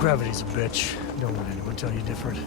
Gravity's a bitch. Don't let anyone tell you different.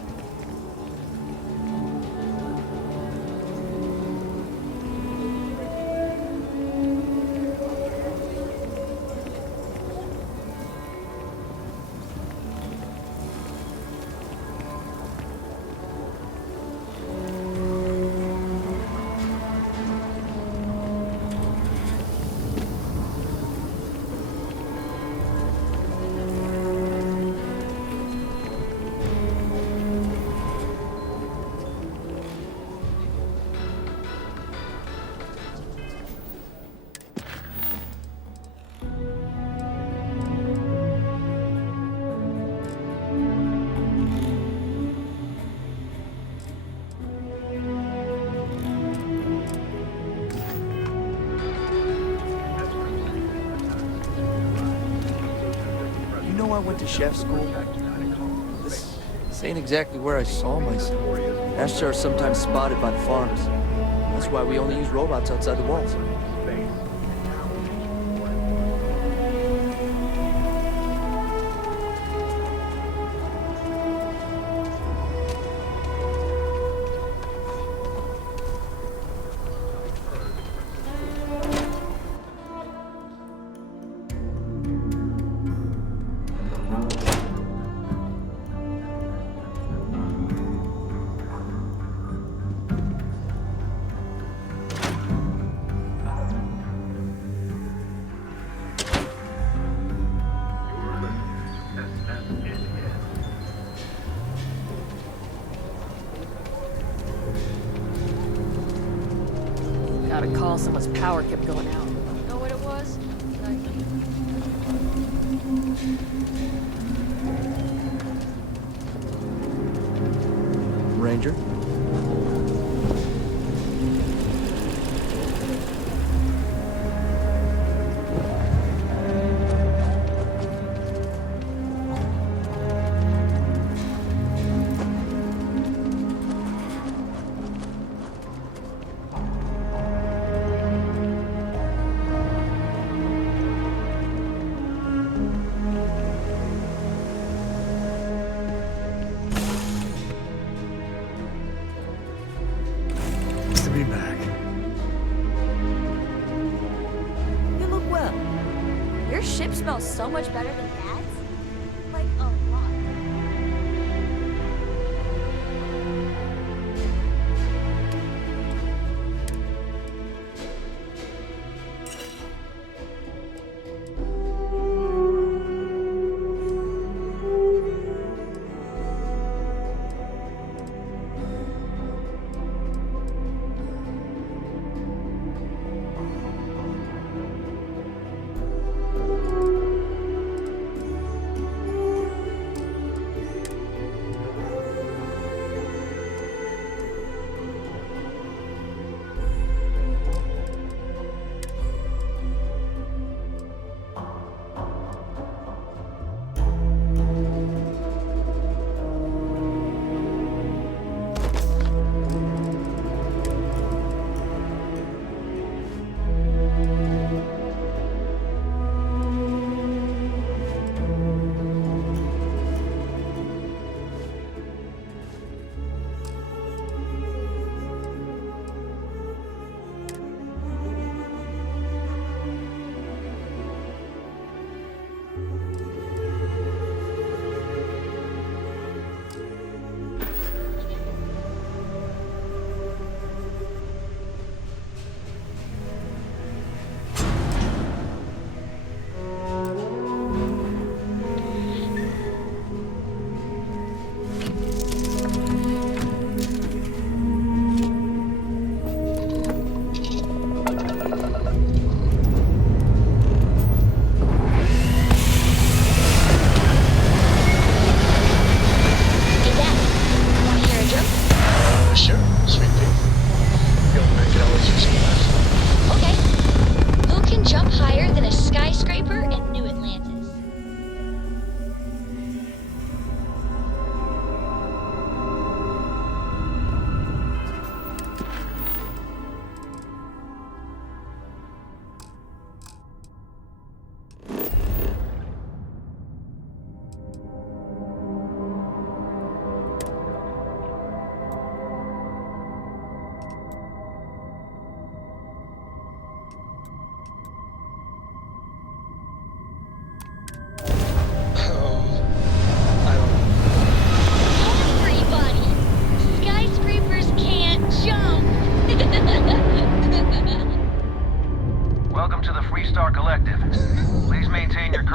I went to chef school. This ain't exactly where I saw myself. Ashtar are sometimes spotted by the farms. That's why we only use robots outside the walls. Got a call, someone's power kept going out. Know what it was? Ranger? Be back. You look well. Your ship smells so much better than Dad's. Like, a lot.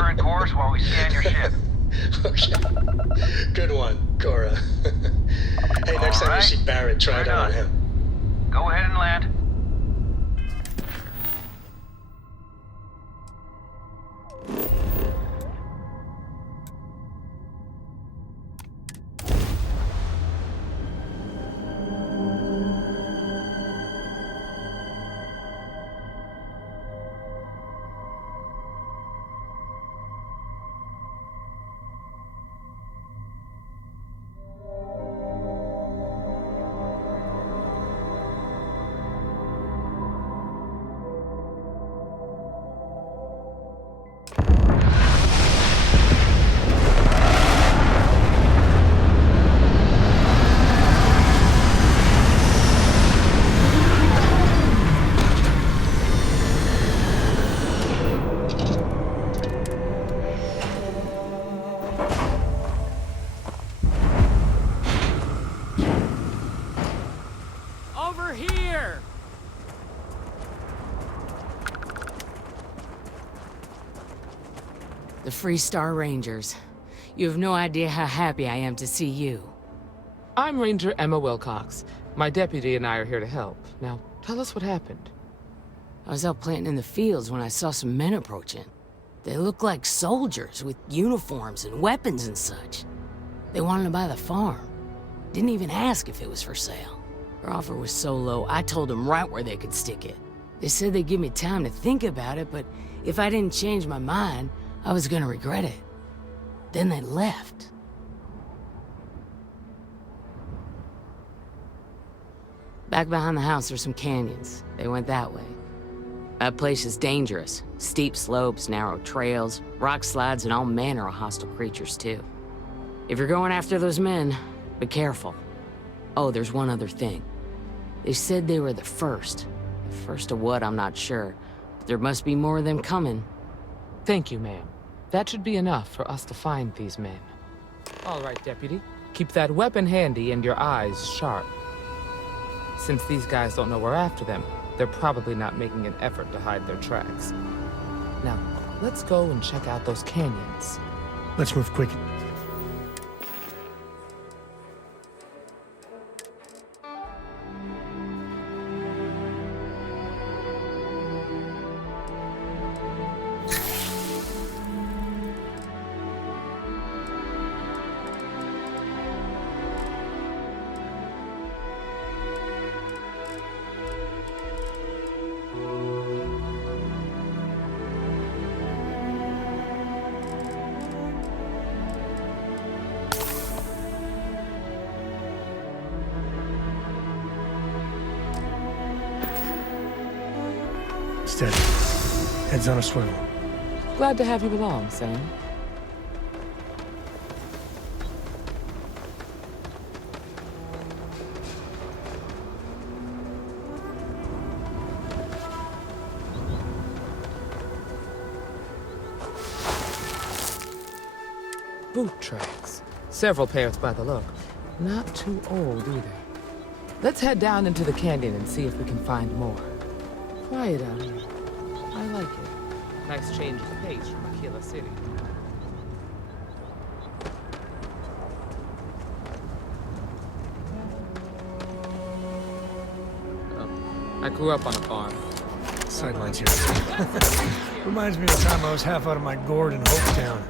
current course while we scan your ship. Okay. Good one, Cora. Hey, next time you see Barrett, try it out on him. Go ahead and land. Over here! The Freestar Rangers. You have no idea how happy I am to see you. I'm Ranger Emma Wilcox. My deputy and I are here to help. Now, tell us what happened. I was out planting in the fields when I saw some men approaching. They looked like soldiers with uniforms and weapons and such. They wanted to buy the farm. Didn't even ask if it was for sale. Their offer was so low, I told them right where they could stick it. They said they'd give me time to think about it, but if I didn't change my mind, I was gonna regret it. Then they left. Back behind the house there's some canyons. They went that way. That place is dangerous. Steep slopes, narrow trails, rock slides, and all manner of hostile creatures, too. If you're going after those men, be careful. Oh, there's one other thing. They said they were the first. The first of what, I'm not sure. But there must be more of them coming. Thank you, ma'am. That should be enough for us to find these men. All right, deputy. Keep that weapon handy and your eyes sharp. Since these guys don't know we're after them, they're probably not making an effort to hide their tracks. Now, let's go and check out those canyons. Let's move quick. Steady. Head's on a swivel. Glad to have you along, Sam. Boot tracks. Several pairs by the look. Not too old either. Let's head down into the canyon and see if we can find more. Quiet out here. I like it. Nice change of pace from Aquila City. Oh, I grew up on a farm. Sidelines here. Reminds me of the time I was half out of my gourd in Hopetown.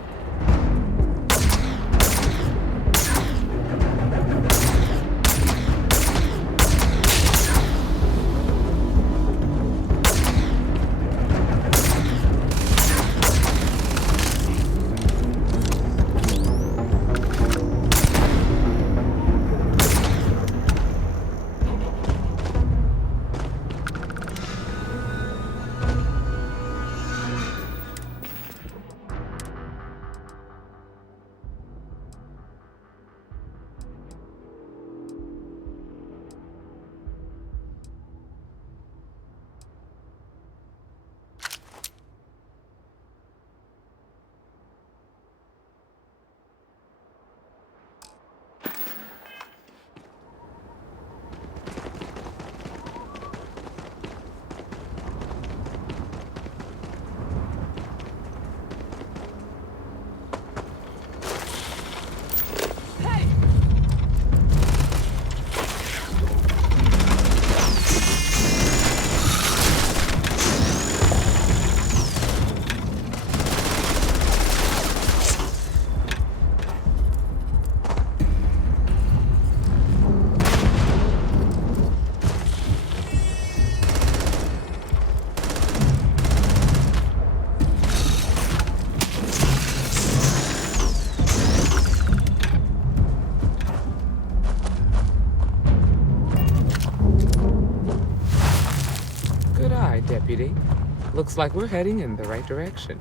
Looks like we're heading in the right direction.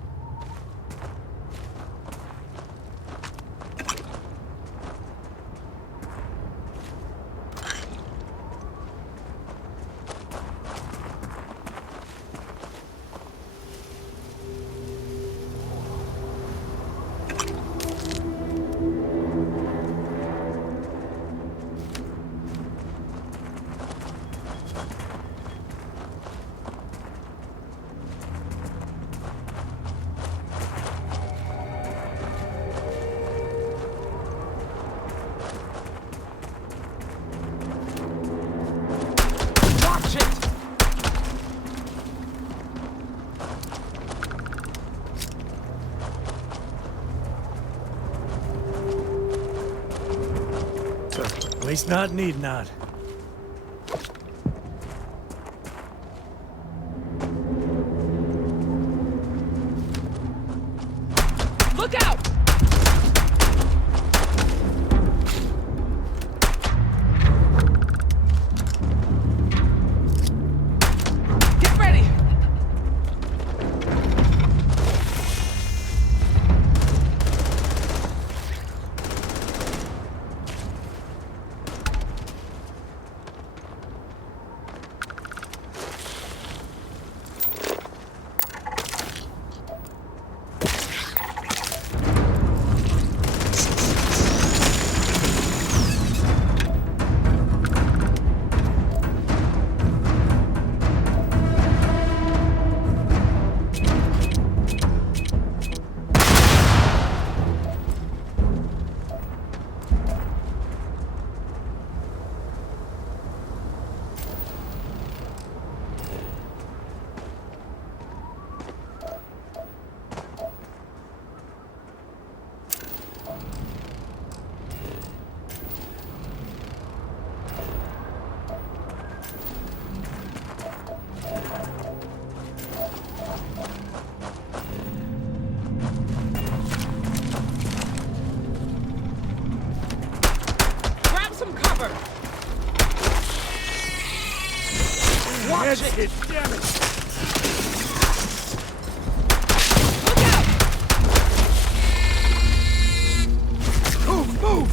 At least not need not. Look out! Get ready! Watch it! Damn it! Look out! Move! Move!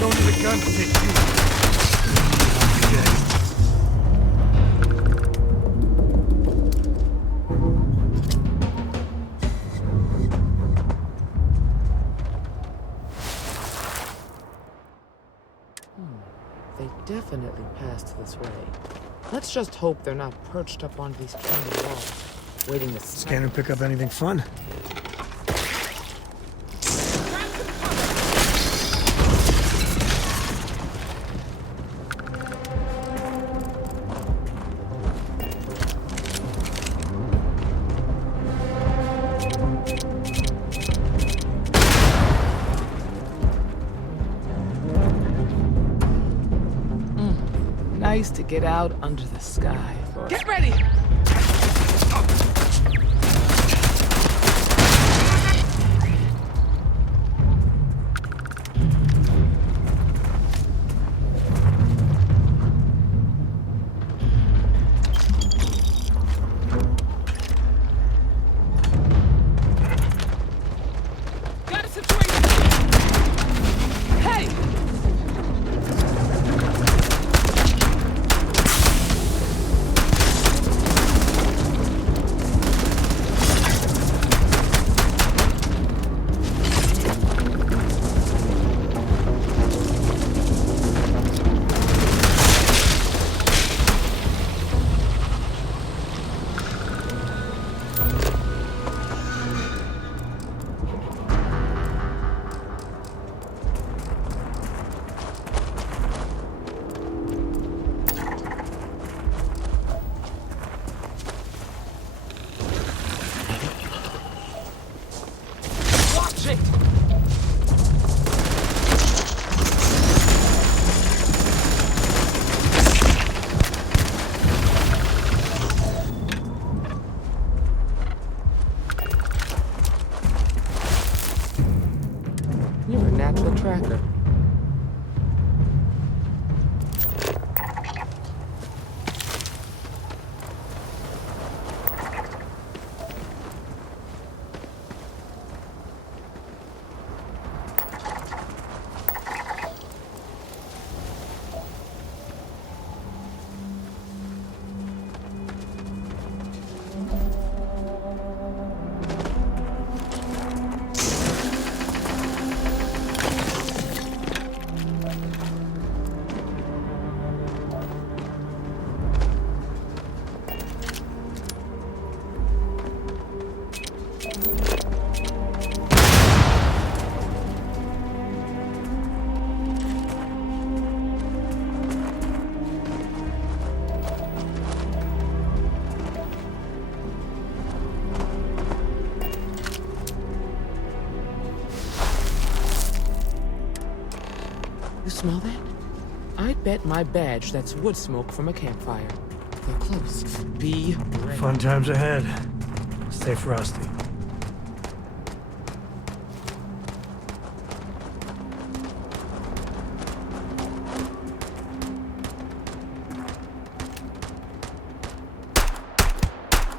Don't need a gun to take you. Okay. They definitely passed this way. Let's just hope they're not perched up on these canyon walls, waiting to Scan and pick up anything fun. Nice to get out under the sky for... Get ready! Got a situation! Hey! You're a natural tracker. You smell that? I bet my badge that's wood smoke from a campfire. They're close. Be ready. Fun times ahead. Stay frosty.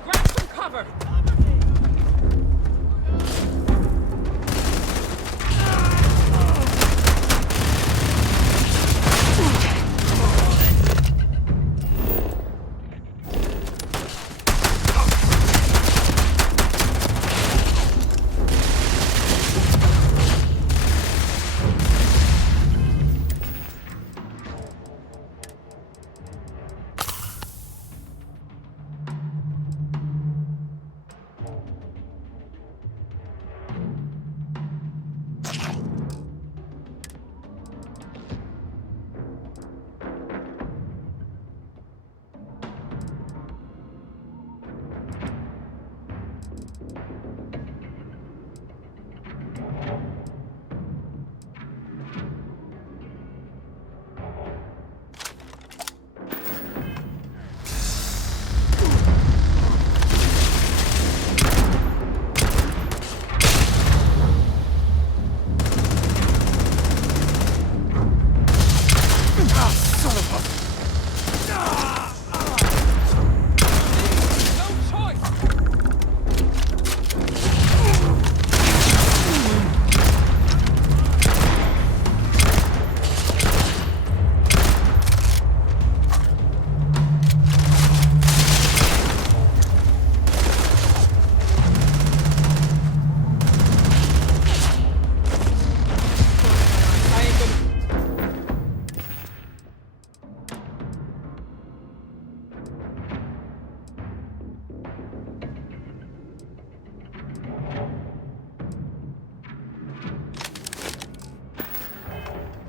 Grab some cover!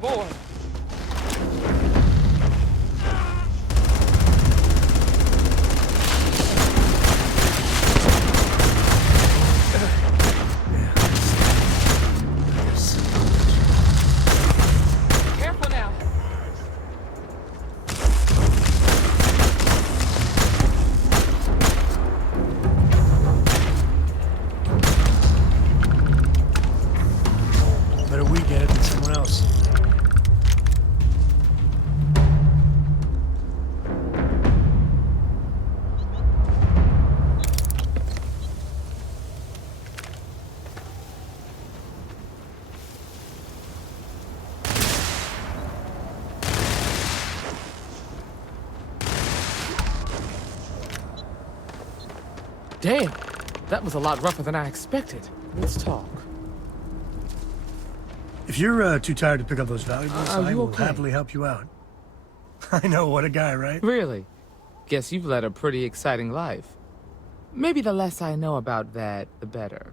Boy. Careful now. Better we get it than someone else. Damn, that was a lot rougher than I expected. Let's talk. If you're too tired to pick up those valuables, Are I you will okay? happily help you out. I know, what a guy, right? Really? Guess you've led a pretty exciting life. Maybe the less I know about that, the better.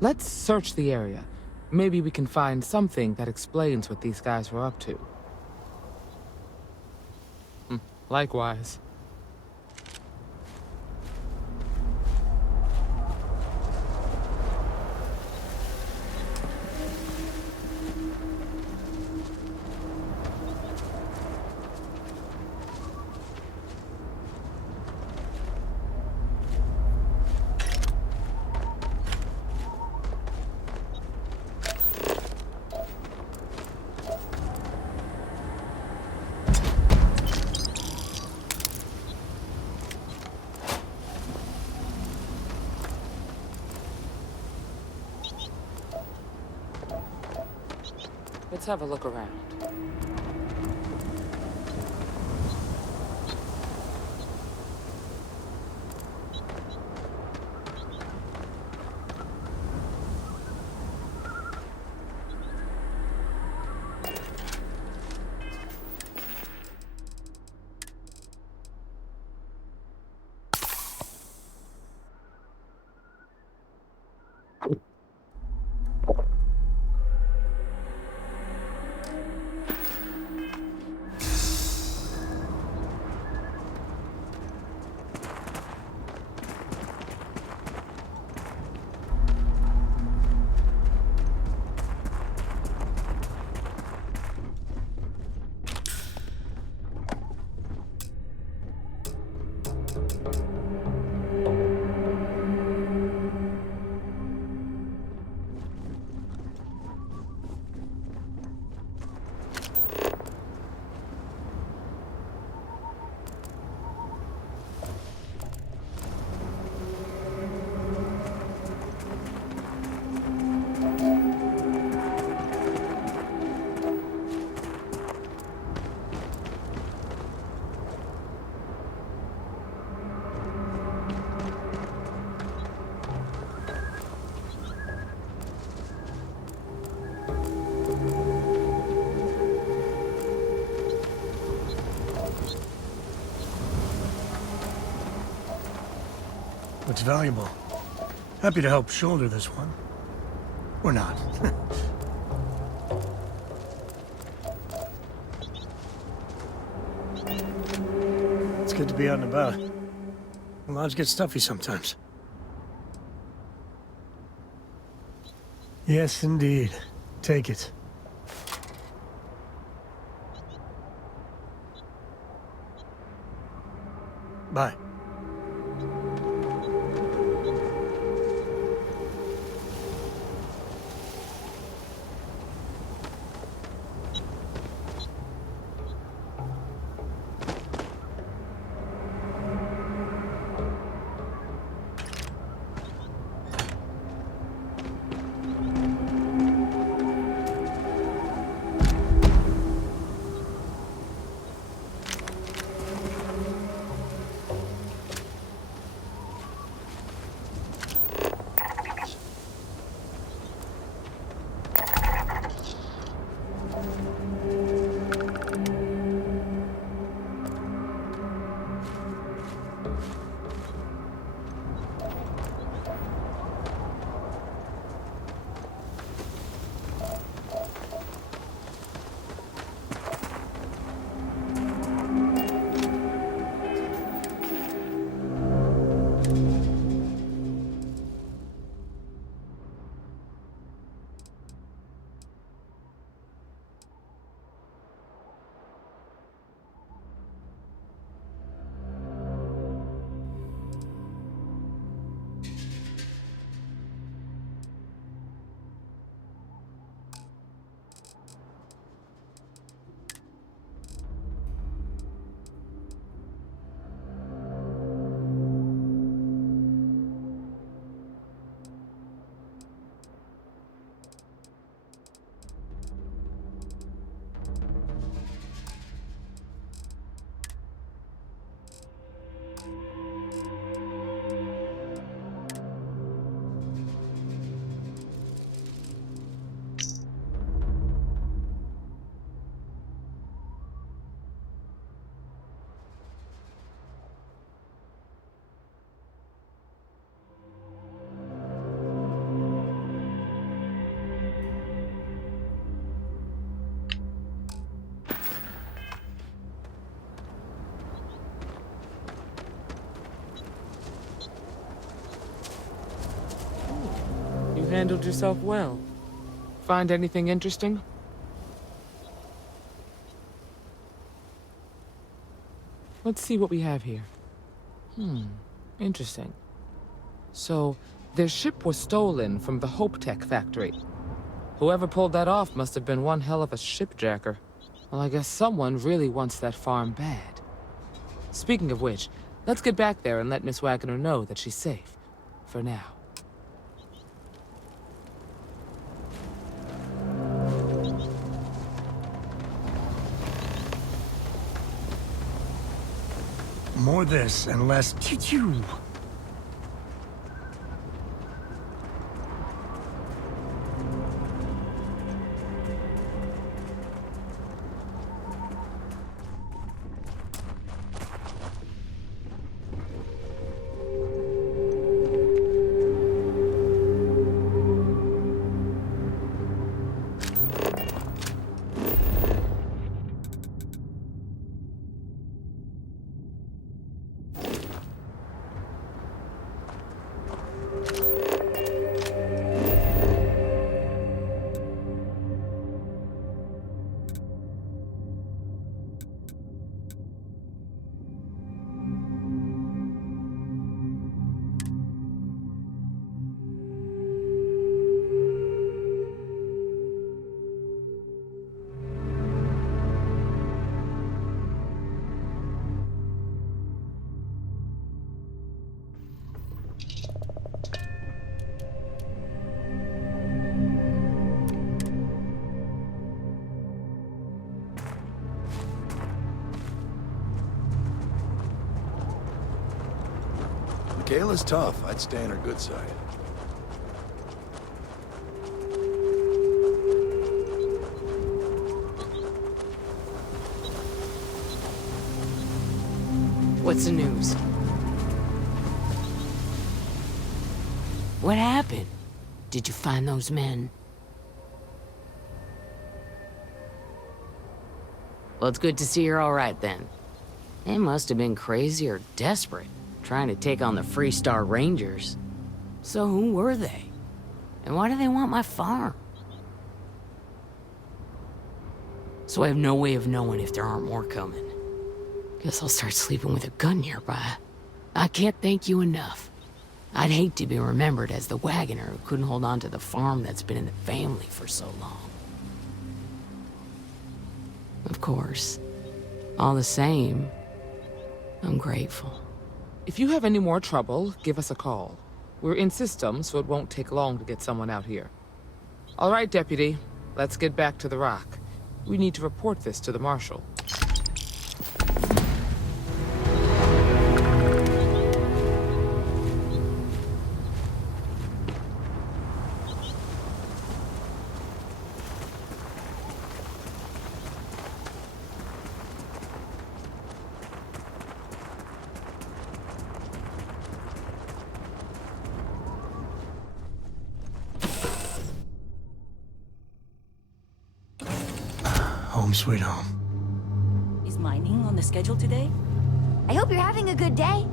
Let's search the area. Maybe we can find something that explains what these guys were up to. Likewise. Let's have a look around. Looks valuable. Happy to help shoulder this one. Or not. It's good to be out and about. The lodge gets stuffy sometimes. Yes, indeed. Take it. Bye. You handled yourself well. Find anything interesting? Let's see what we have here. Interesting. So, their ship was stolen from the Hope Tech factory. Whoever pulled that off must have been one hell of a shipjacker. Well, I guess someone really wants that farm bad. Speaking of which, let's get back there and let Miss Wagner know that she's safe. For now. More this and less choo-choo. Kayla's tough. I'd stay on her good side. What's the news? What happened? Did you find those men? Well, it's good to see you're all right then. They must have been crazy or desperate, trying to take on the Freestar Rangers. So who were they? And why do they want my farm? So I have no way of knowing if there aren't more coming. Guess I'll start sleeping with a gun nearby. I can't thank you enough. I'd hate to be remembered as the wagoner who couldn't hold on to the farm that's been in the family for so long. Of course, all the same, I'm grateful. If you have any more trouble, give us a call. We're in system, so it won't take long to get someone out here. All right, Deputy. Let's get back to the rock. We need to report this to the Marshal. Home sweet home. Is mining on the schedule today? I hope you're having a good day.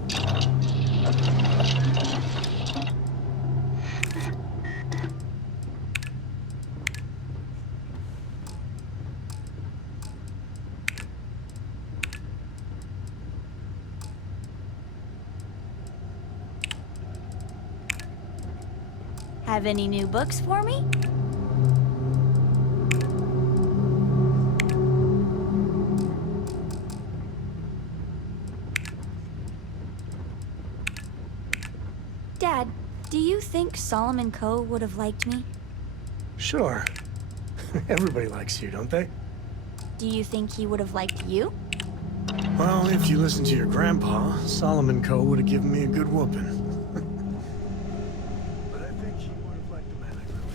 Have any new books for me? Dad, do you think Solomon Coe would have liked me? Sure. Everybody likes you, don't they? Do you think he would have liked you? Well, if you listen to your grandpa, Solomon Coe would have given me a good whooping. But I think he would have liked the man I grew up.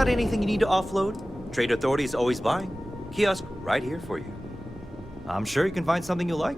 Got anything you need to offload? Trade Authority is always buying. Kiosk right here for you. I'm sure you can find something you like.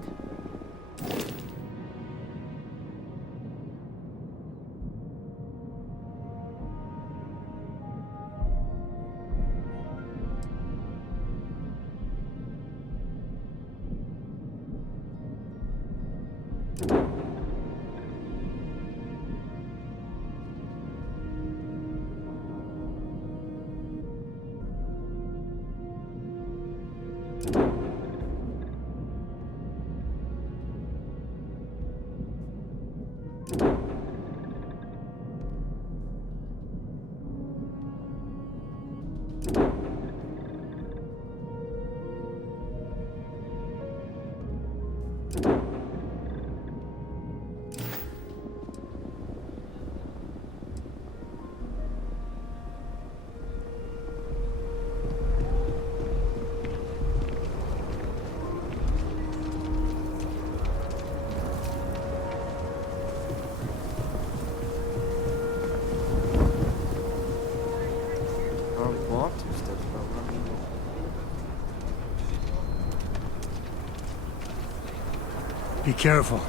Be careful.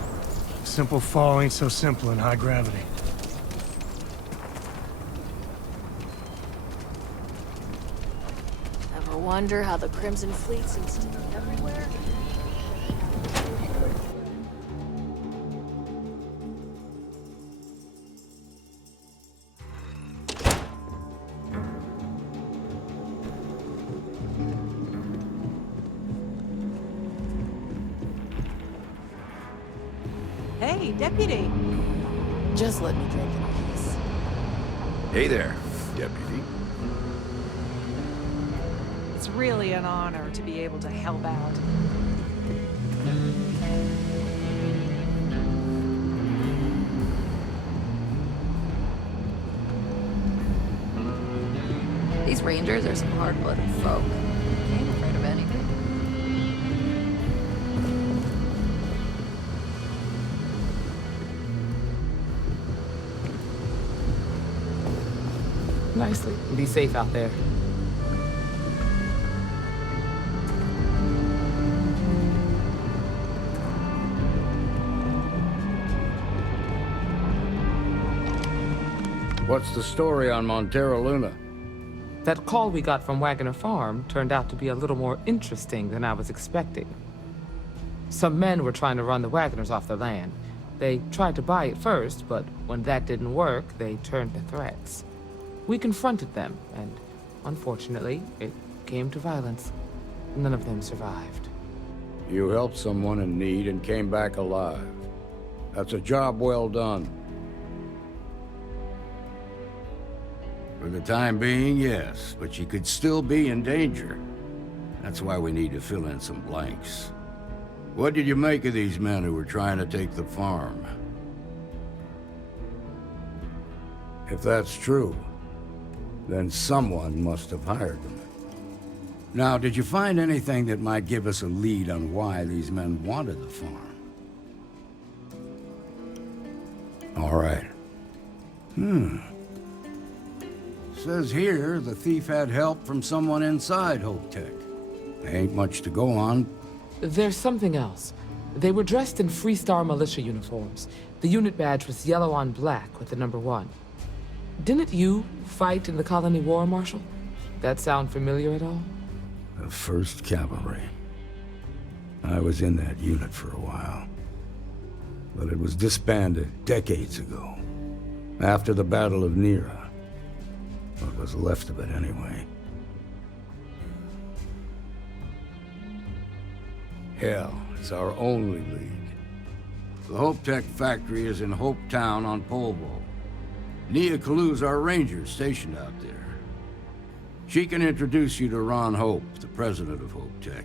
Simple fall ain't so simple in high gravity. Ever wonder how the Crimson Fleet seems to be everywhere? Hey, Deputy. Just let me drink in peace. Hey there, Deputy. It's really an honor to be able to help out. These Rangers are some hard-blooded folk. Ain't afraid of anything. Nicely. Be safe out there. What's the story on Montero Luna? That call we got from Wagoner Farm turned out to be a little more interesting than I was expecting. Some men were trying to run the Wagoners off their land. They tried to buy it first, but when that didn't work, they turned to threats. We confronted them, and unfortunately, it came to violence. None of them survived. You helped someone in need and came back alive. That's a job well done. For the time being, yes, but you could still be in danger. That's why we need to fill in some blanks. What did you make of these men who were trying to take the farm? If that's true, then someone must have hired them. Now, did you find anything that might give us a lead on why these men wanted the farm? All right. Says here the thief had help from someone inside Hope Tech. Ain't much to go on. There's something else. They were dressed in Freestar militia uniforms. The unit badge was yellow on black with the number 1. Didn't you fight in the Colony War, Marshal? That sound familiar at all? The 1st Cavalry. I was in that unit for a while. But it was disbanded decades ago. After the Battle of Nera. What was left of it, anyway. Hell, it's our only lead. The Hope Tech factory is in Hope Town on Polvo. Nia Kalu's our ranger stationed out there. She can introduce you to Ron Hope, the president of Hope Tech.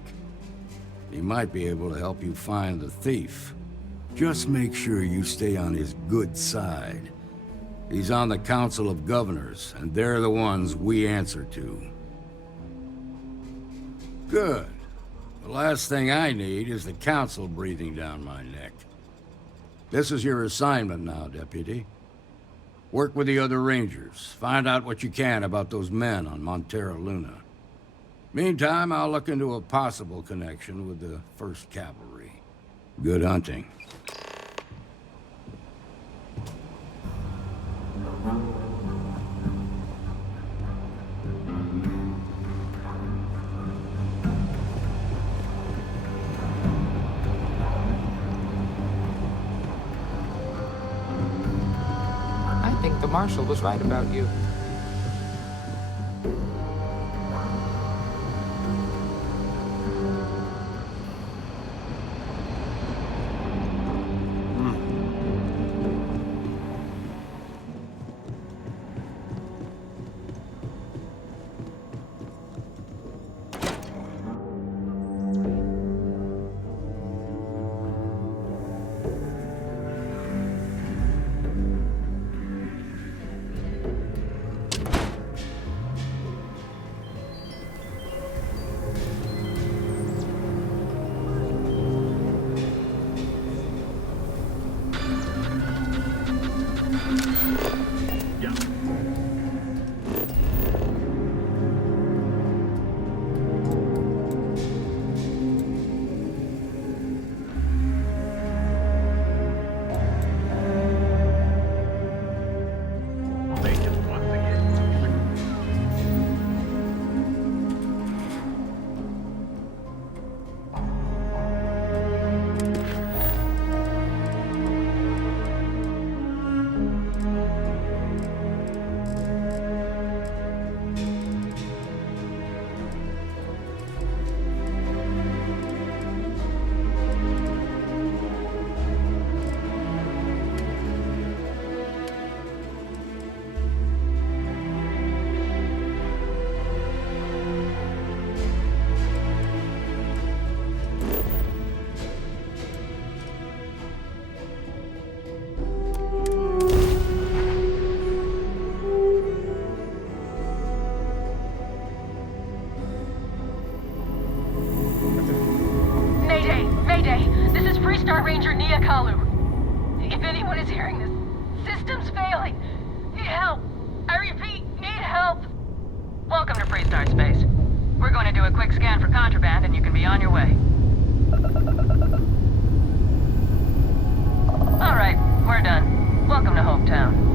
He might be able to help you find the thief. Just make sure you stay on his good side. He's on the Council of Governors, and they're the ones we answer to. Good. The last thing I need is the Council breathing down my neck. This is your assignment now, Deputy. Work with the other Rangers. Find out what you can about those men on Montera Luna. Meantime, I'll look into a possible connection with the 1st Cavalry. Good hunting. I think the Marshal was right about you. Ranger Niakalu. If anyone is hearing this, system's failing. Need help. I repeat, need help. Welcome to Freestar Space. We're going to do a quick scan for contraband and you can be on your way. Alright, we're done. Welcome to Hopetown.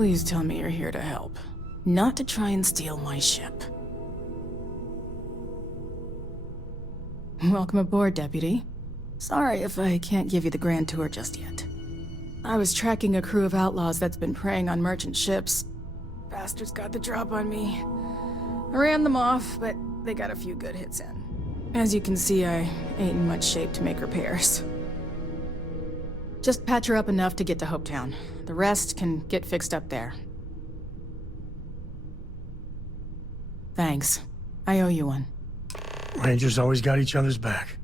Please tell me you're here to help, not to try and steal my ship. Welcome aboard, Deputy. Sorry if I can't give you the grand tour just yet. I was tracking a crew of outlaws that's been preying on merchant ships. Bastards got the drop on me. I ran them off, but they got a few good hits in. As you can see, I ain't in much shape to make repairs. Just patch her up enough to get to Hopetown. The rest can get fixed up there. Thanks. I owe you one. Rangers always got each other's back.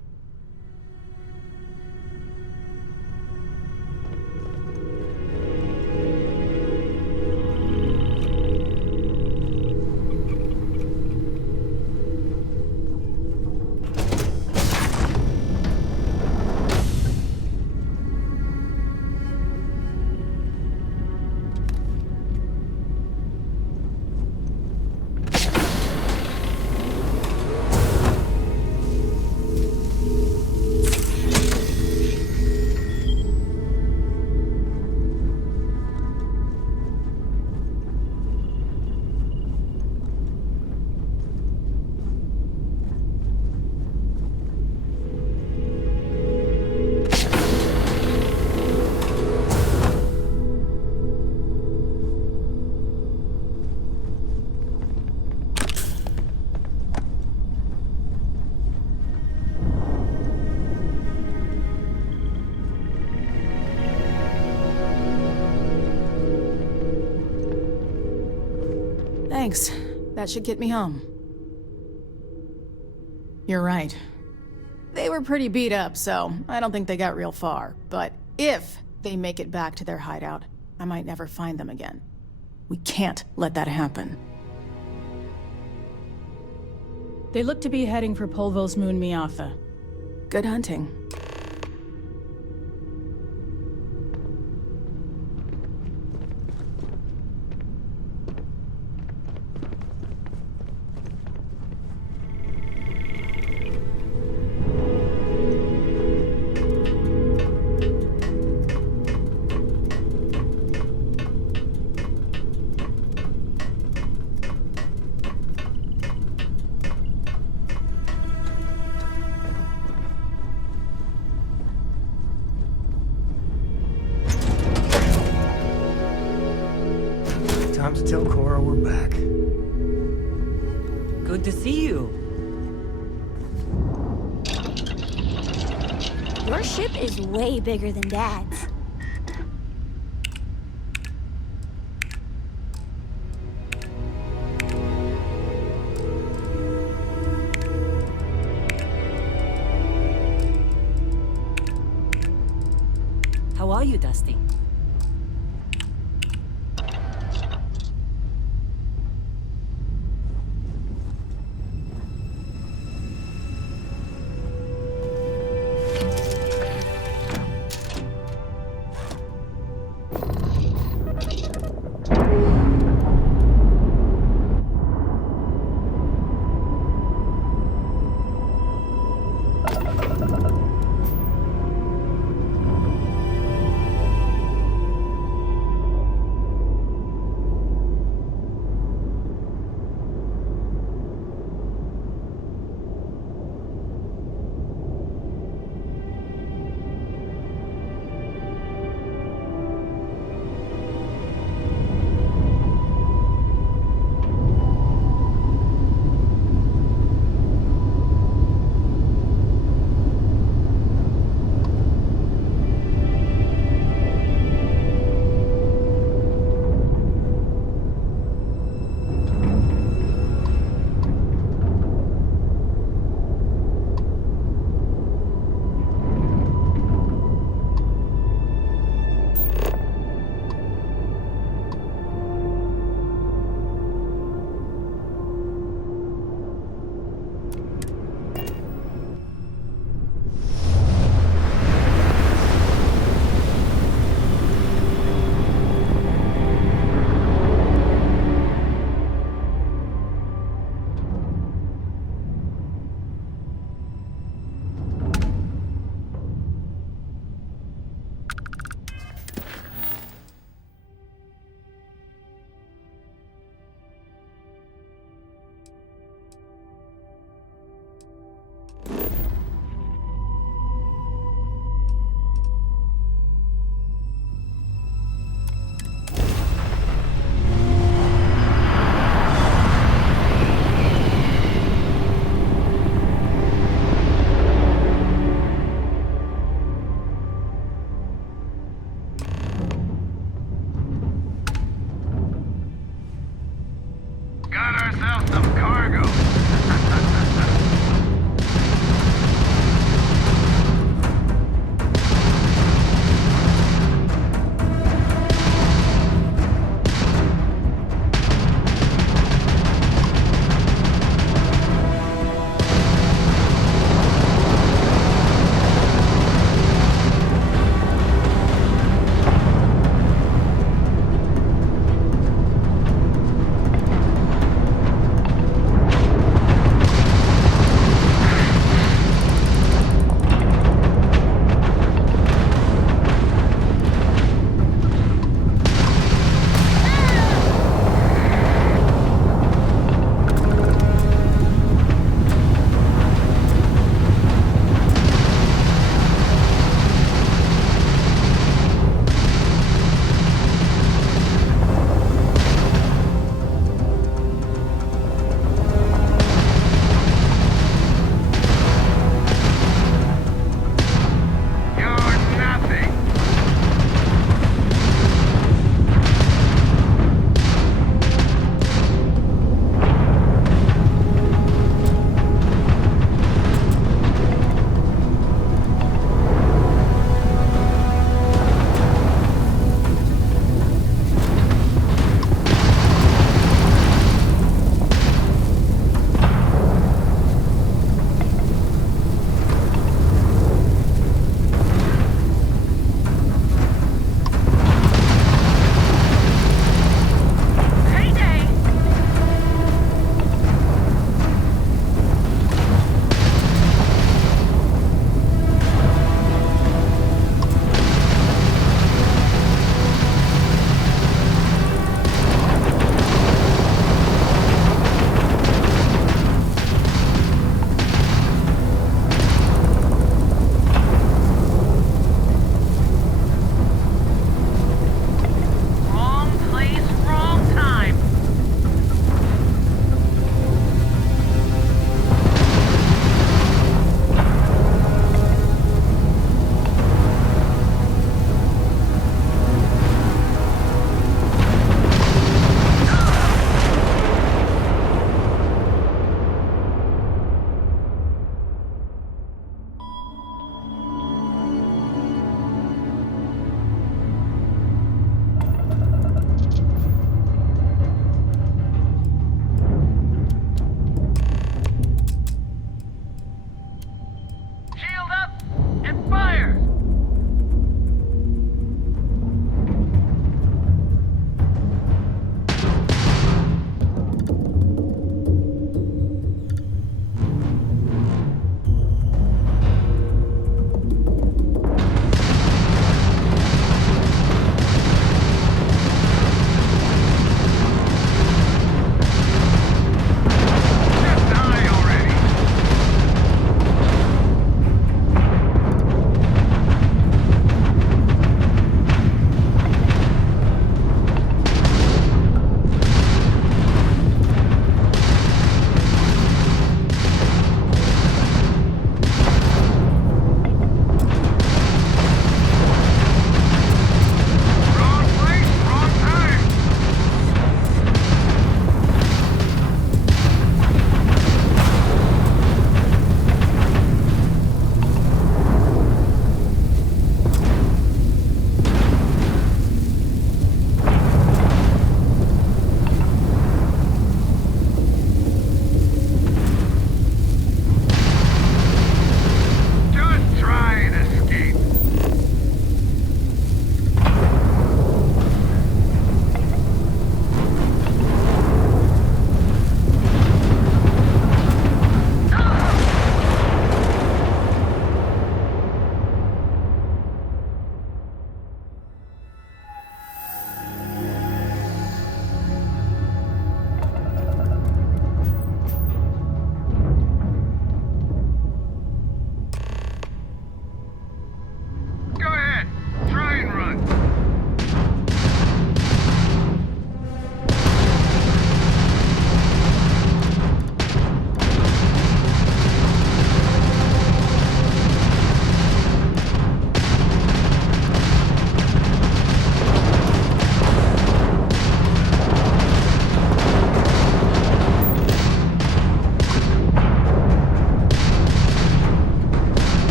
Thanks. That should get me home. You're right. They were pretty beat up, so I don't think they got real far. But if they make it back to their hideout, I might never find them again. We can't let that happen. They look to be heading for Polvo's moon Miatha. Good hunting. Time to tell Cora we're back. Good to see you. Your ship is way bigger than Dad's. How are you, Dusty?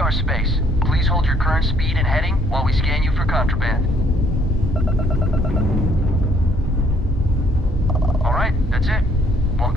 Freestar Space. Please hold your current speed and heading while we scan you for contraband. Alright, that's it. Well,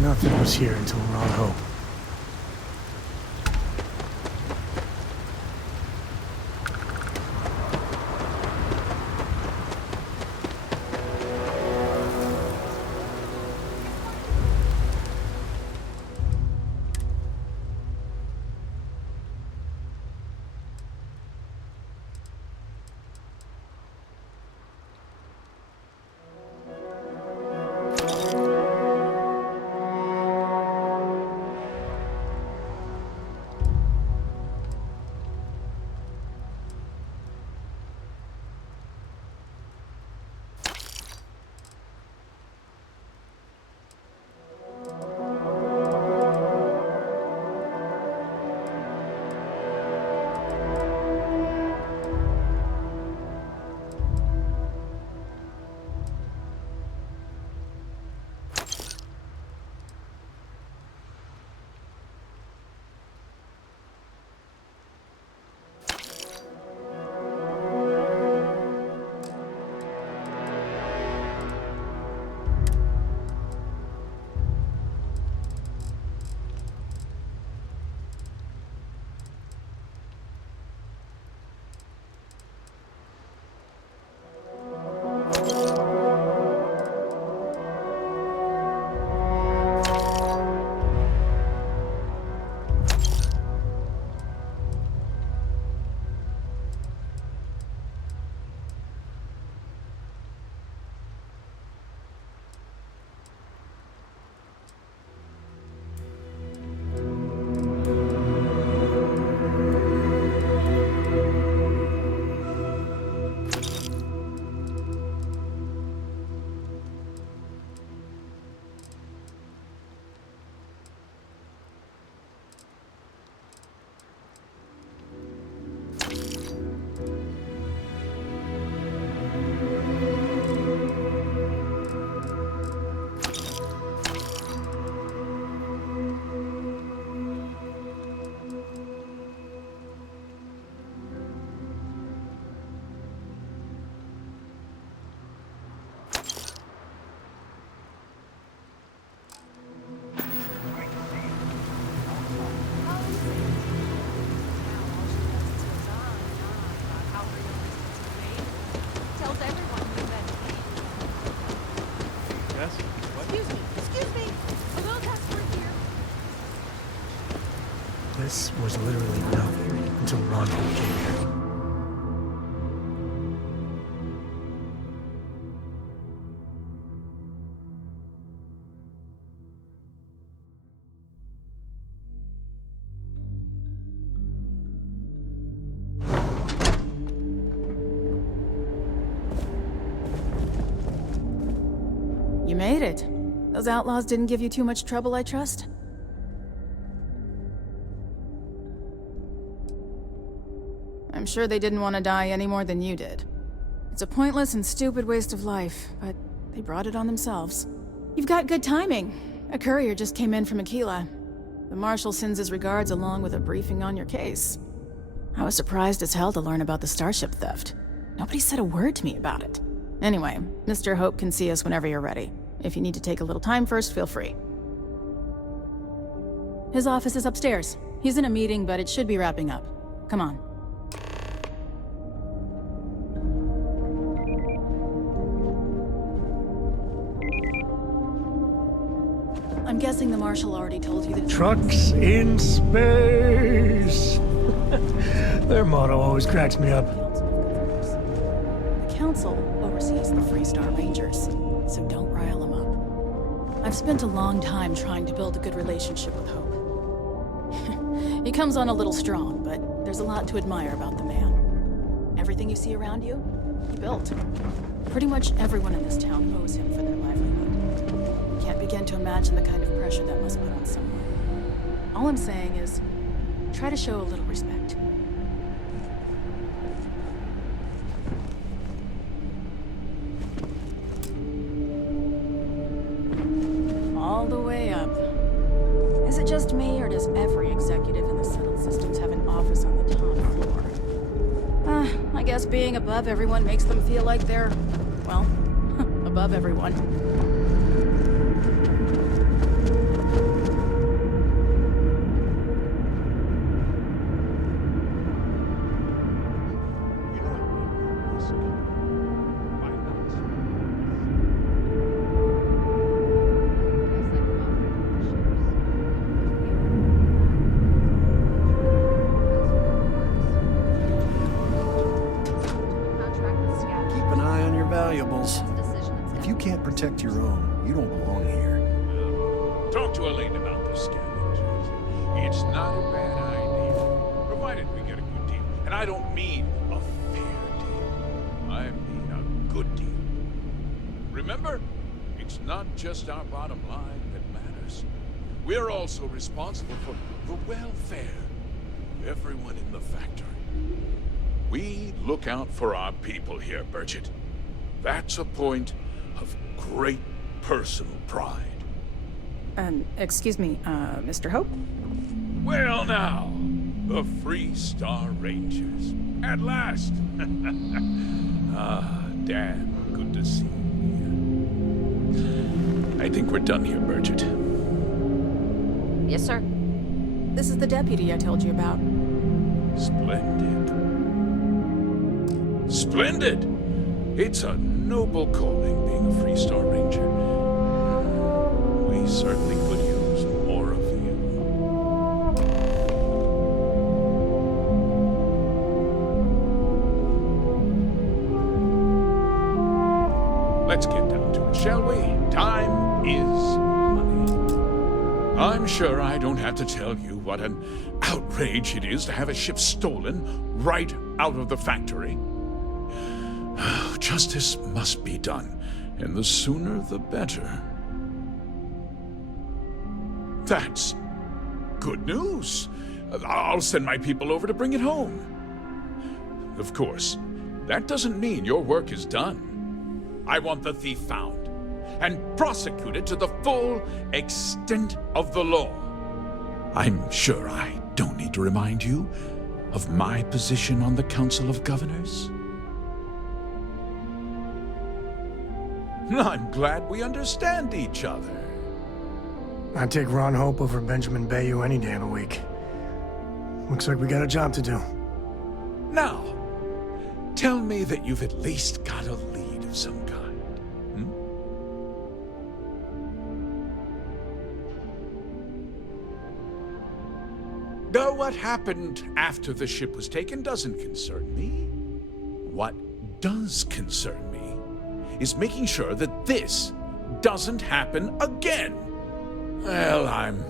Nothing was here until Ron Hope. This was literally nothing until Ron Hope came here. You made it. Those outlaws didn't give you too much trouble, I trust? I'm sure they didn't want to die any more than you did. It's a pointless and stupid waste of life, but they brought it on themselves. You've got good timing. A courier just came in from Aquila. The Marshal sends his regards along with a briefing on your case. I was surprised as hell to learn about the starship theft. Nobody said a word to me about it. Anyway, Mr. Hope can see us whenever you're ready. If you need to take a little time first, feel free. His office is upstairs. He's in a meeting, but it should be wrapping up. Come on. I'm guessing the Marshal already told you that... Trucks in space! Their motto always cracks me up. The Council oversees the Freestar Rangers, so don't rile them up. I've spent a long time trying to build a good relationship with Hope. He comes on a little strong, but there's a lot to admire about the man. Everything you see around you, he built. Pretty much everyone in this town owes him for their livelihood. Can't begin to imagine the kind of pressure that must put on someone. All I'm saying is, try to show a little respect. All the way up. Is it just me, or does every executive in the settled systems have an office on the top floor? I guess being above everyone makes them feel like they're, well, above everyone. If you can't protect your own, you don't belong here. Talk to Elaine about the scavengers. It's not a bad idea, provided we get a good deal. And I don't mean a fair deal. I mean a good deal. Remember, it's not just our bottom line that matters. We're also responsible for the welfare of everyone in the factory. We look out for our people here, Bridget. That's a point of great personal pride. Excuse me, Mr. Hope? Well now, the Freestar Rangers. At last! Ah, damn good to see you. I think we're done here, Bridget. Yes, sir. This is the deputy I told you about. Splendid. Splendid! It's a noble calling being a Freestar Ranger. We certainly could use more of you. Let's get down to it, shall we? Time is money. I'm sure I don't have to tell you what an outrage it is to have a ship stolen right out of the factory. Justice must be done, and the sooner the better. That's good news. I'll send my people over to bring it home. Of course, that doesn't mean your work is done. I want the thief found and prosecuted to the full extent of the law. I'm sure I don't need to remind you of my position on the Council of Governors. I'm glad we understand each other. I'd take Ron Hope over Benjamin Bayou any day of the week. Looks like we got a job to do. Now, tell me that you've at least got a lead of some kind. Though what happened after the ship was taken doesn't concern me. What does concern me is making sure that this doesn't happen again. Well, I'm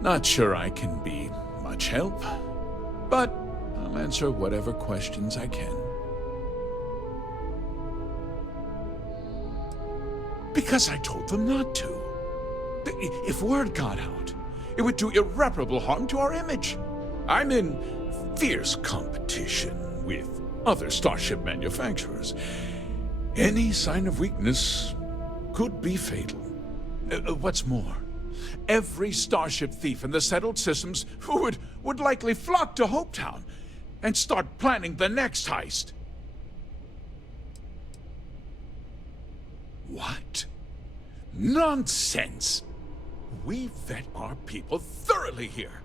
not sure I can be much help, but I'll answer whatever questions I can. Because I told them not to. If word got out, it would do irreparable harm to our image. I'm in fierce competition with other starship manufacturers. Any sign of weakness could be fatal. What's more, every starship thief in the settled systems would likely flock to Hopetown and start planning the next heist. What? Nonsense! We vet our people thoroughly here.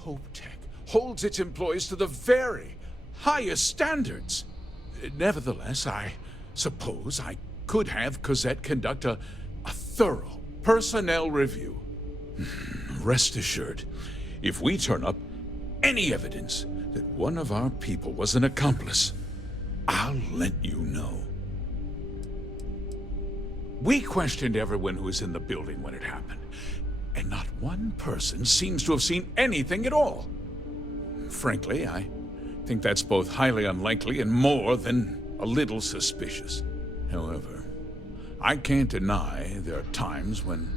HopeTech holds its employees to the very highest standards. Nevertheless, I suppose I could have Cosette conduct a thorough personnel review. Rest assured, if we turn up any evidence that one of our people was an accomplice, I'll let you know. We questioned everyone who was in the building when it happened, and not one person seems to have seen anything at all. Frankly, I think that's both highly unlikely and more than a little suspicious. However, I can't deny there are times when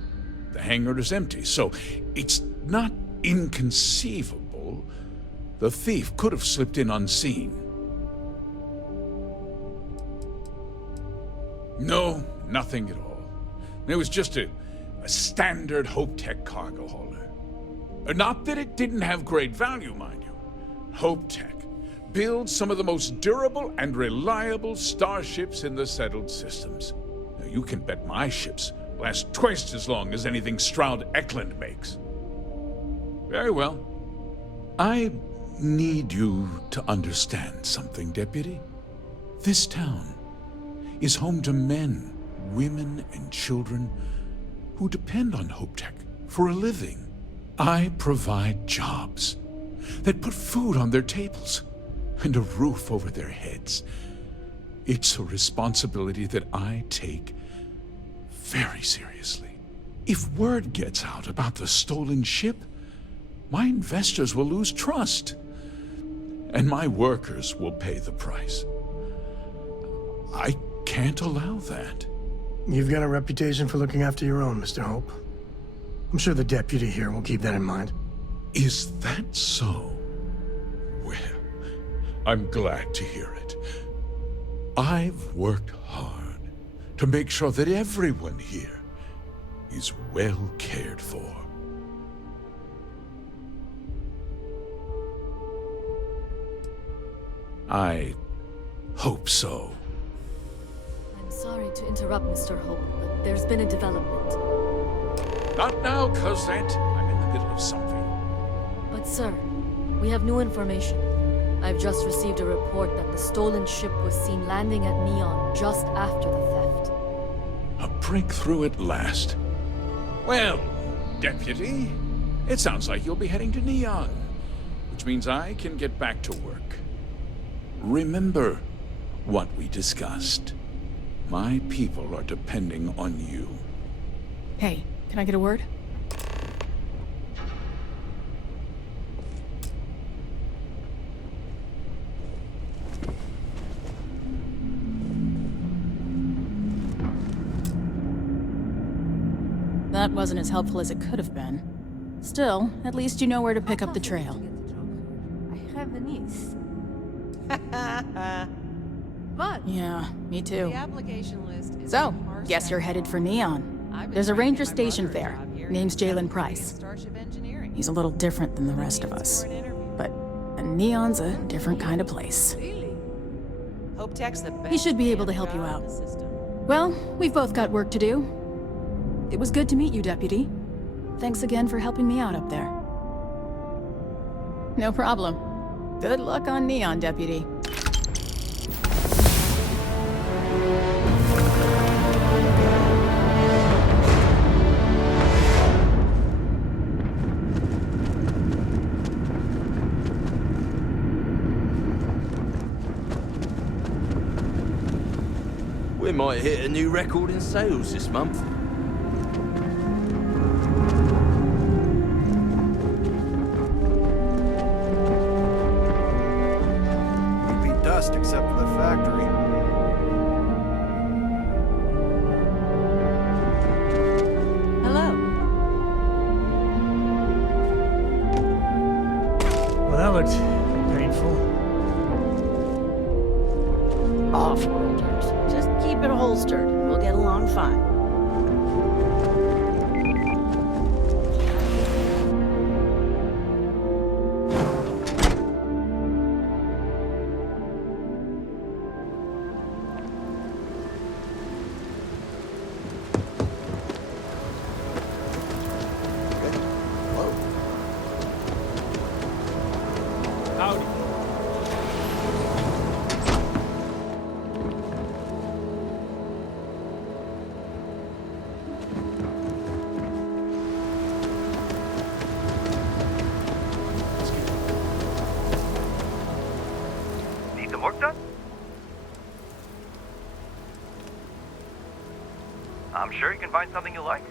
the hangar is empty, so it's not inconceivable the thief could have slipped in unseen. No, nothing at all. It was just a standard HopeTech cargo hauler. Not that it didn't have great value, mind you. HopeTech builds some of the most durable and reliable starships in the settled systems. Now, you can bet my ships last twice as long as anything Stroud Eklund makes. Very well. I need you to understand something, Deputy. This town is home to men, women, and children who depend on HopeTech for a living. I provide jobs that put food on their tables and a roof over their heads. It's a responsibility that I take very seriously. If word gets out about the stolen ship, my investors will lose trust, and my workers will pay the price. I can't allow that. You've got a reputation for looking after your own, Mr. Hope. I'm sure the deputy here will keep that in mind. Is that so? Well, I'm glad to hear it. I've worked hard to make sure that everyone here is well cared for. I hope so. I'm sorry to interrupt, Mr. Hope, but there's been a development. Not now, Cosette. I'm in the middle of something. But sir, we have new information. I've just received a report that the stolen ship was seen landing at Neon just after the theft. A breakthrough at last. Well, Deputy, it sounds like you'll be heading to Neon, which means I can get back to work. Remember what we discussed. My people are depending on you. Hey, can I get a word? That wasn't as helpful as it could have been. Still, at least you know where to pick up the trail. I have a niece. But Yeah, me too. the application list is So, guess you're headed for Neon. There's a ranger stationed there. Name's Jalen Price. Starship Engineering. He's a little different than the rest of us. But Neon's a different kind of place. HopeTech's the best. He should be able to help you out. Well, we've both got work to do. It was good to meet you, Deputy. Thanks again for helping me out up there. No problem. Good luck on Neon, Deputy. We might hit a new record in sales this month. Dust except for the factory. Hello. Well, that looked painful. Off-worlders. Just keep it holstered. We'll get along fine. some work done? I'm sure you can find something you like.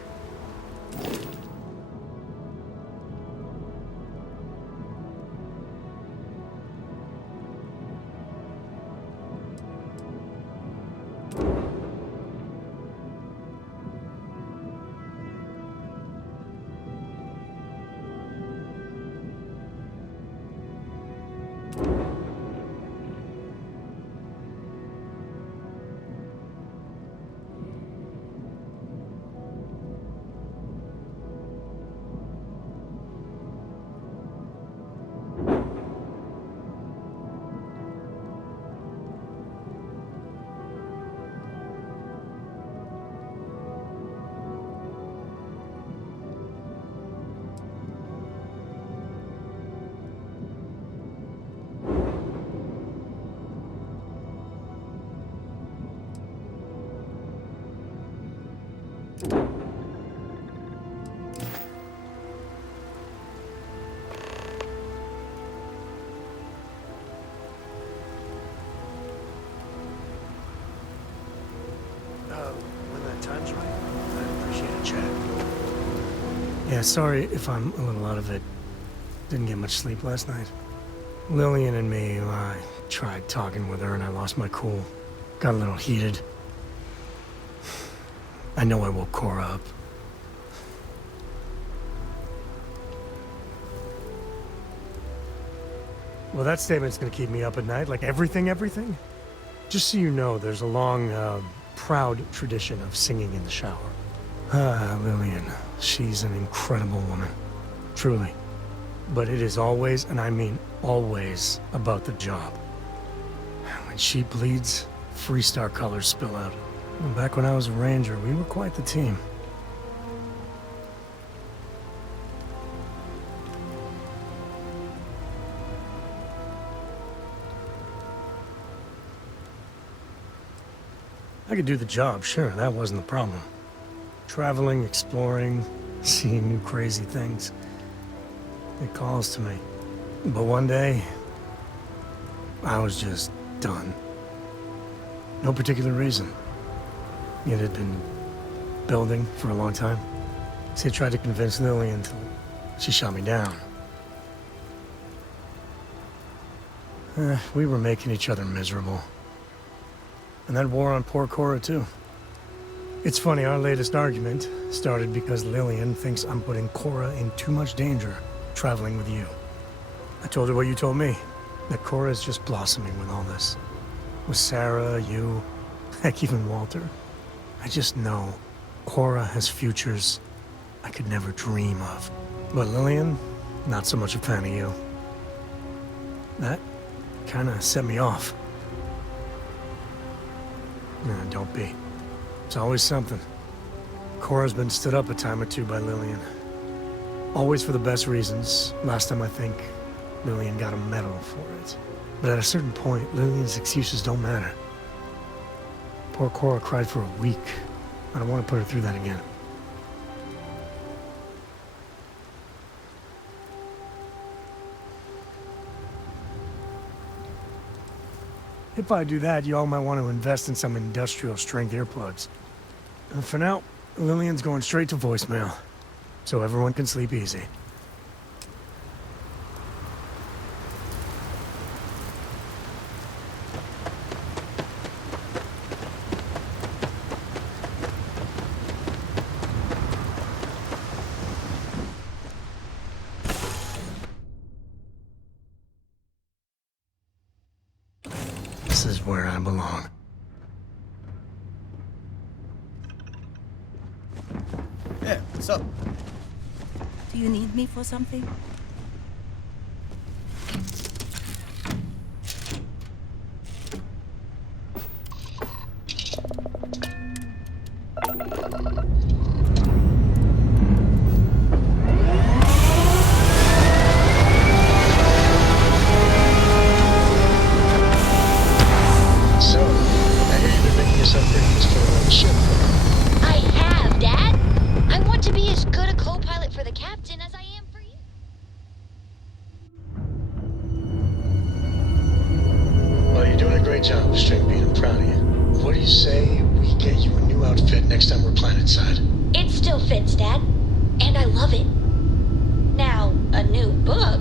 When that time's right, I'd appreciate a chat. Yeah, sorry if I'm a little out of it. Didn't get much sleep last night. Lillian and me, I tried talking with her and I lost my cool. Got a little heated. I know I woke Cora up. Well, that statement's gonna keep me up at night, like everything. Just so you know, there's a long, proud tradition of singing in the shower. Lillian, she's an incredible woman. Truly. But it is always, and I mean always, about the job. When she bleeds, Freestar colors spill out. And back when I was a ranger, we were quite the team. I could do the job, sure, that wasn't the problem. Traveling, exploring, seeing new crazy things. It calls to me. But one day, I was just done. No particular reason. It had been building for a long time. See, I tried to convince Lily until she shot me down. We were making each other miserable. And that wore on poor Cora, too. It's funny, our latest argument started because Lillian thinks I'm putting Cora in too much danger traveling with you. I told her what you told me, that Cora's just blossoming with all this. With Sarah, you, heck, even Walter. I just know Cora has futures I could never dream of. But Lillian, not so much a fan of you. That kind of set me off. No, don't be. It's always something. Cora's been stood up a time or two by Lillian. Always for the best reasons. Last time I think Lillian got a medal for it. But at a certain point, Lillian's excuses don't matter. Poor Cora cried for a week. I don't want to put her through that again. If I do that, y'all might want to invest in some industrial strength earplugs. And for now, Lillian's going straight to voicemail, so everyone can sleep easy. This is where I belong. Yeah, what's up? Do you need me for something? So, I hear you've been making yourself pretty useful on the ship. I have, Dad. I want to be as good a co-pilot for the captain as I am for you. great job, String Bean. I'm proud of you. What do you say we get you a new outfit next time we're planetside? It still fits, Dad. And I love it. Now, a new book.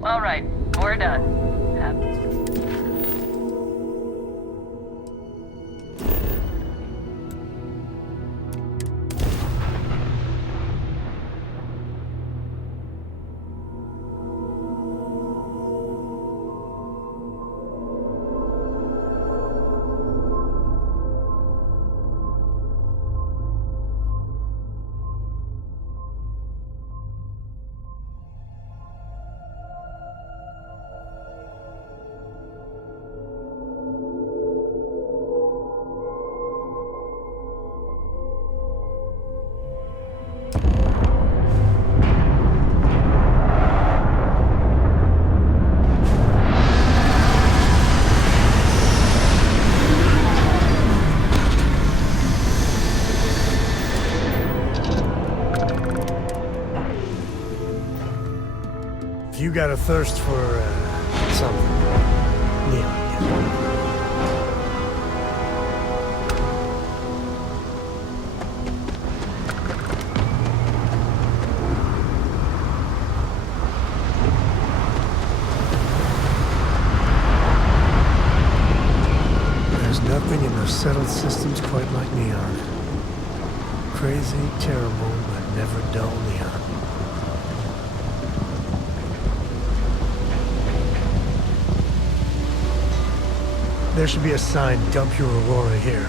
All right, we're done. If you got a thirst for, something, neon, get one. There's nothing in those settled systems quite like neon. Crazy, terrible, but never dull neon. There should be a sign, dump your Aurora here.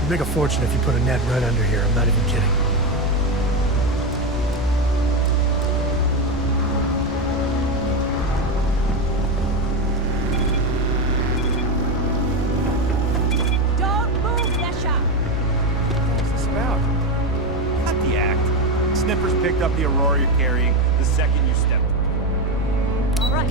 You'd make a fortune if you put a net right under here, I'm not even kidding. Don't move, Nesha! What's this about? Cut the act. Snippers picked up the Aurora you're carrying the second you stepped. All right.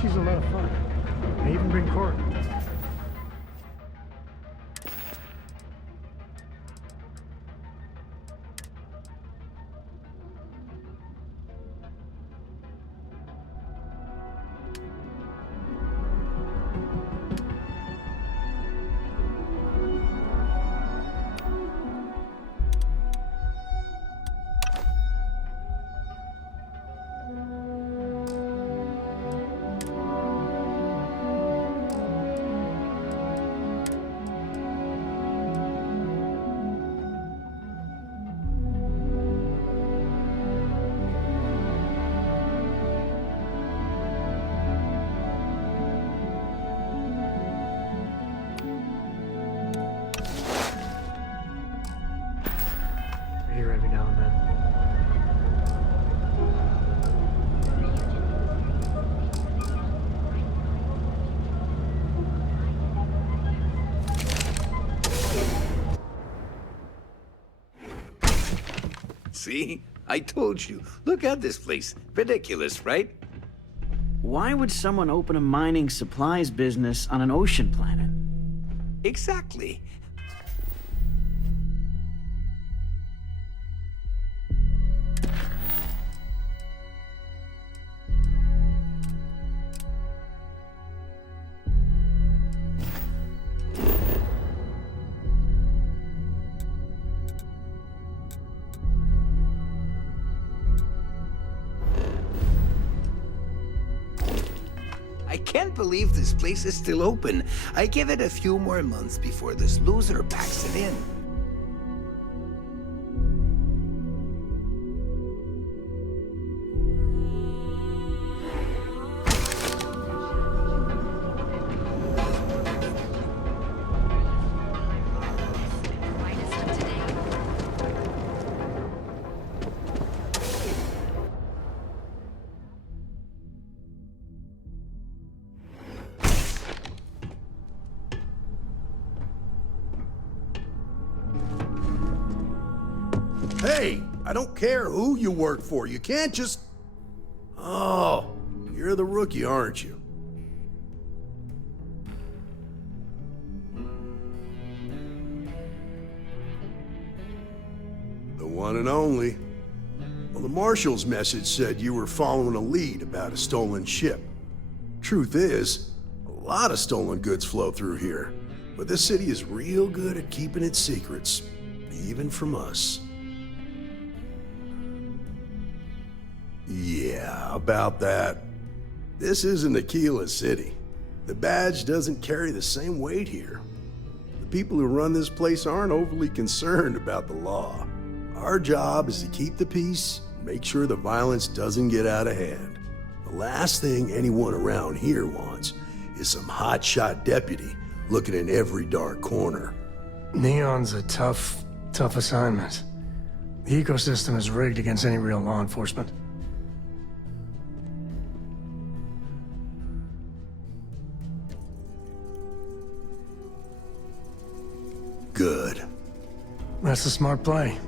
she's a lot of fun. I even bring Cora. Here every now and then. See? I told you. Look at this place. Ridiculous, right? Why would someone open a mining supplies business on an ocean planet? Exactly. I can't believe this place is still open. I give it a few more months before this loser packs it in. Hey, I don't care who you work for. You can't just... Oh, you're the rookie, aren't you? The one and only. Well, the Marshal's message said you were following a lead about a stolen ship. Truth is, a lot of stolen goods flow through here. But this city is real good at keeping its secrets, even from us. Yeah, about that. This isn't Aquila City. The badge doesn't carry the same weight here. The people who run this place aren't overly concerned about the law. Our job is to keep the peace and make sure the violence doesn't get out of hand. The last thing anyone around here wants is some hotshot deputy looking in every dark corner. Neon's a tough assignment. The ecosystem is rigged against any real law enforcement. Good. That's a smart play,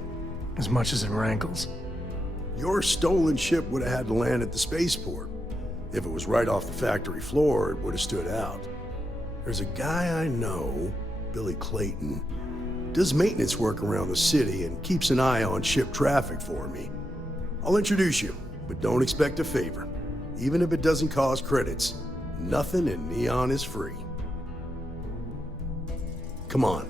as much as it rankles. Your stolen ship would have had to land at the spaceport. If it was right off the factory floor, it would have stood out. There's a guy I know, Billy Clayton, does maintenance work around the city and keeps an eye on ship traffic for me. I'll introduce you, but don't expect a favor. Even if it doesn't cause credits, nothing in Neon is free. Come on.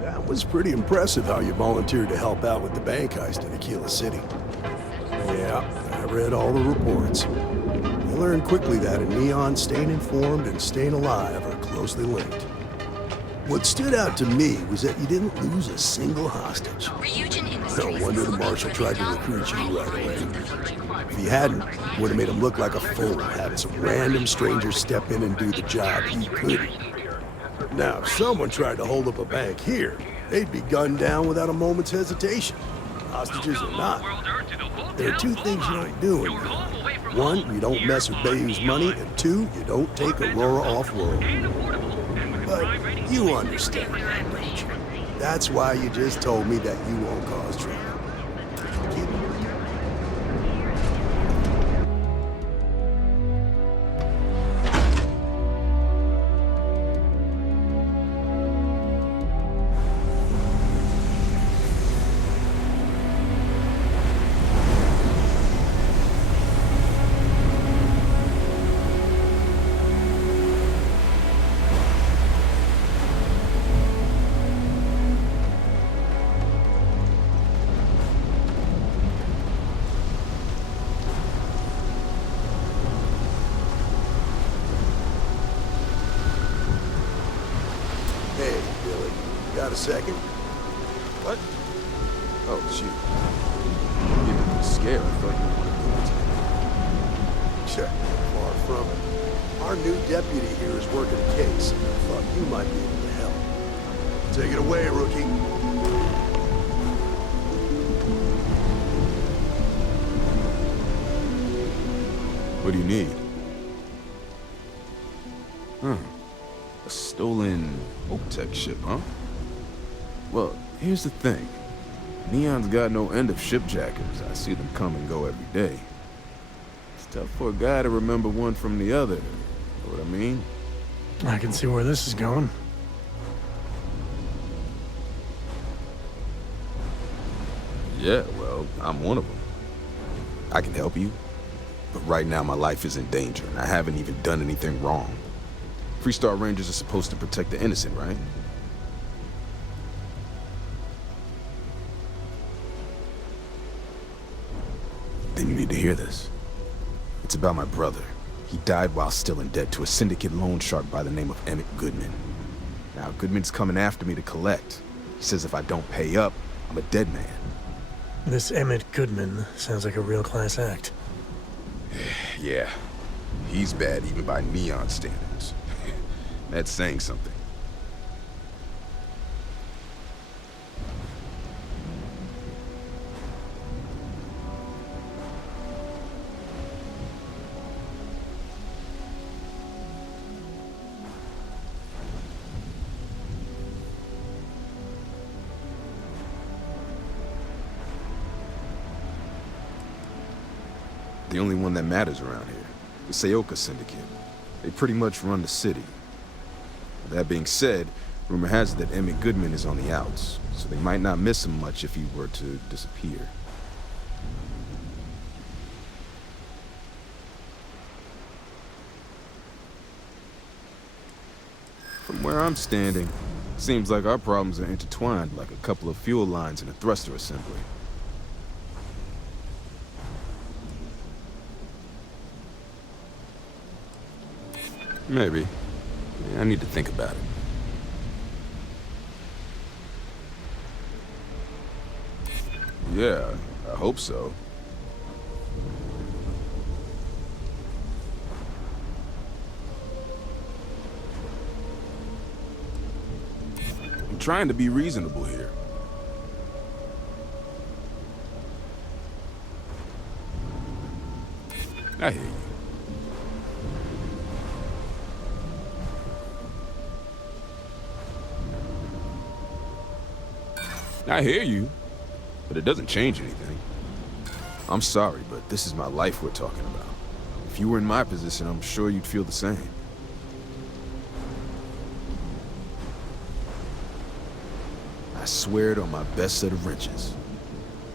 That was pretty impressive how you volunteered to help out with the bank heist in Aquila City. Yeah, I read all the reports. You learned quickly that in Neon, staying informed and staying alive are closely linked. What stood out to me was that you didn't lose a single hostage. No wonder the Marshal tried to recruit you right away. If he hadn't, it would have made him look like a fool, having some random stranger step in and do the job he couldn't. Now, if someone tried to hold up a bank here, they'd be gunned down without a moment's hesitation. Hostages or not. There are two things you don't do in here. One, you don't mess with Bayou's money, and two, you don't take Aurora off-world. But you understand that, don't you? That's why you just told me that you won't cause trouble. Keep it. Got a second? What? Oh, shoot. I'm getting scared. I thought you wanted to do it. Sure, far from it. Our new deputy here is working a case, and I thought you might be able to help. Take it away, rookie. What do you need? A stolen Oak-Tech ship, huh? Well, here's the thing. Neon's got no end of shipjackers. I see them come and go every day. It's tough for a guy to remember one from the other. Know what I mean? I can see where this is going. Yeah, well, I'm one of them. I can help you, but right now my life is in danger, and I haven't even done anything wrong. Freestar Rangers are supposed to protect the innocent, right? Then you need to hear this. It's about my brother. He died while still in debt to a syndicate loan shark by the name of Emmett Goodman. Now, Goodman's coming after me to collect. He says if I don't pay up, I'm a dead man. This Emmett Goodman sounds like a real class act. Yeah, he's bad even by Neon standards. That's saying something. The only one that matters around here, the Seoka Syndicate. They pretty much run the city. That being said, rumor has it that Emmett Goodman is on the outs, so they might not miss him much if he were to disappear. From where I'm standing, seems like our problems are intertwined like a couple of fuel lines in a thruster assembly. Maybe. Yeah, I need to think about it. Yeah, I hope so. I'm trying to be reasonable here. I hear you. I hear you, but it doesn't change anything. I'm sorry, but this is my life we're talking about. If you were in my position, I'm sure you'd feel the same. I swear it on my best set of wrenches.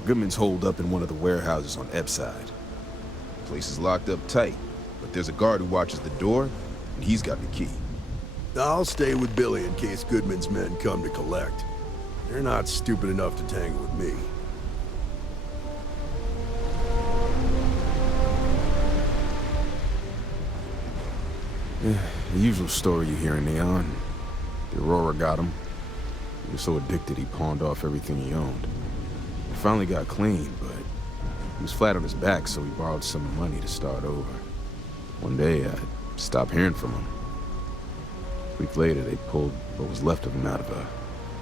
Goodman's holed up in one of the warehouses on Epside. The place is locked up tight, but there's a guard who watches the door, and he's got the key. I'll stay with Billy in case Goodman's men come to collect. They're not stupid enough to tangle with me. Yeah, the usual story you hear in Neon. The Aurora got him. He was so addicted he pawned off everything he owned. He finally got clean, but he was flat on his back, so he borrowed some money to start over. One day, I stopped hearing from him. A week later, they pulled what was left of him out of a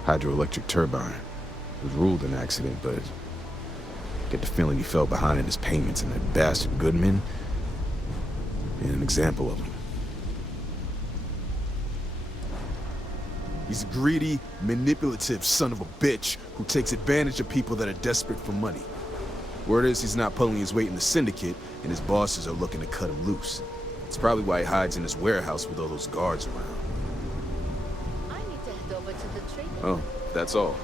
hydroelectric turbine. It was ruled an accident, but I get the feeling he fell behind in his payments, and that bastard Goodman being an example of him. He's a greedy, manipulative son of a bitch who takes advantage of people that are desperate for money. Word is he's not pulling his weight in the syndicate, and his bosses are looking to cut him loose. It's probably why he hides in his warehouse with all those guards around. I need to head over to the trading. Oh, that's all.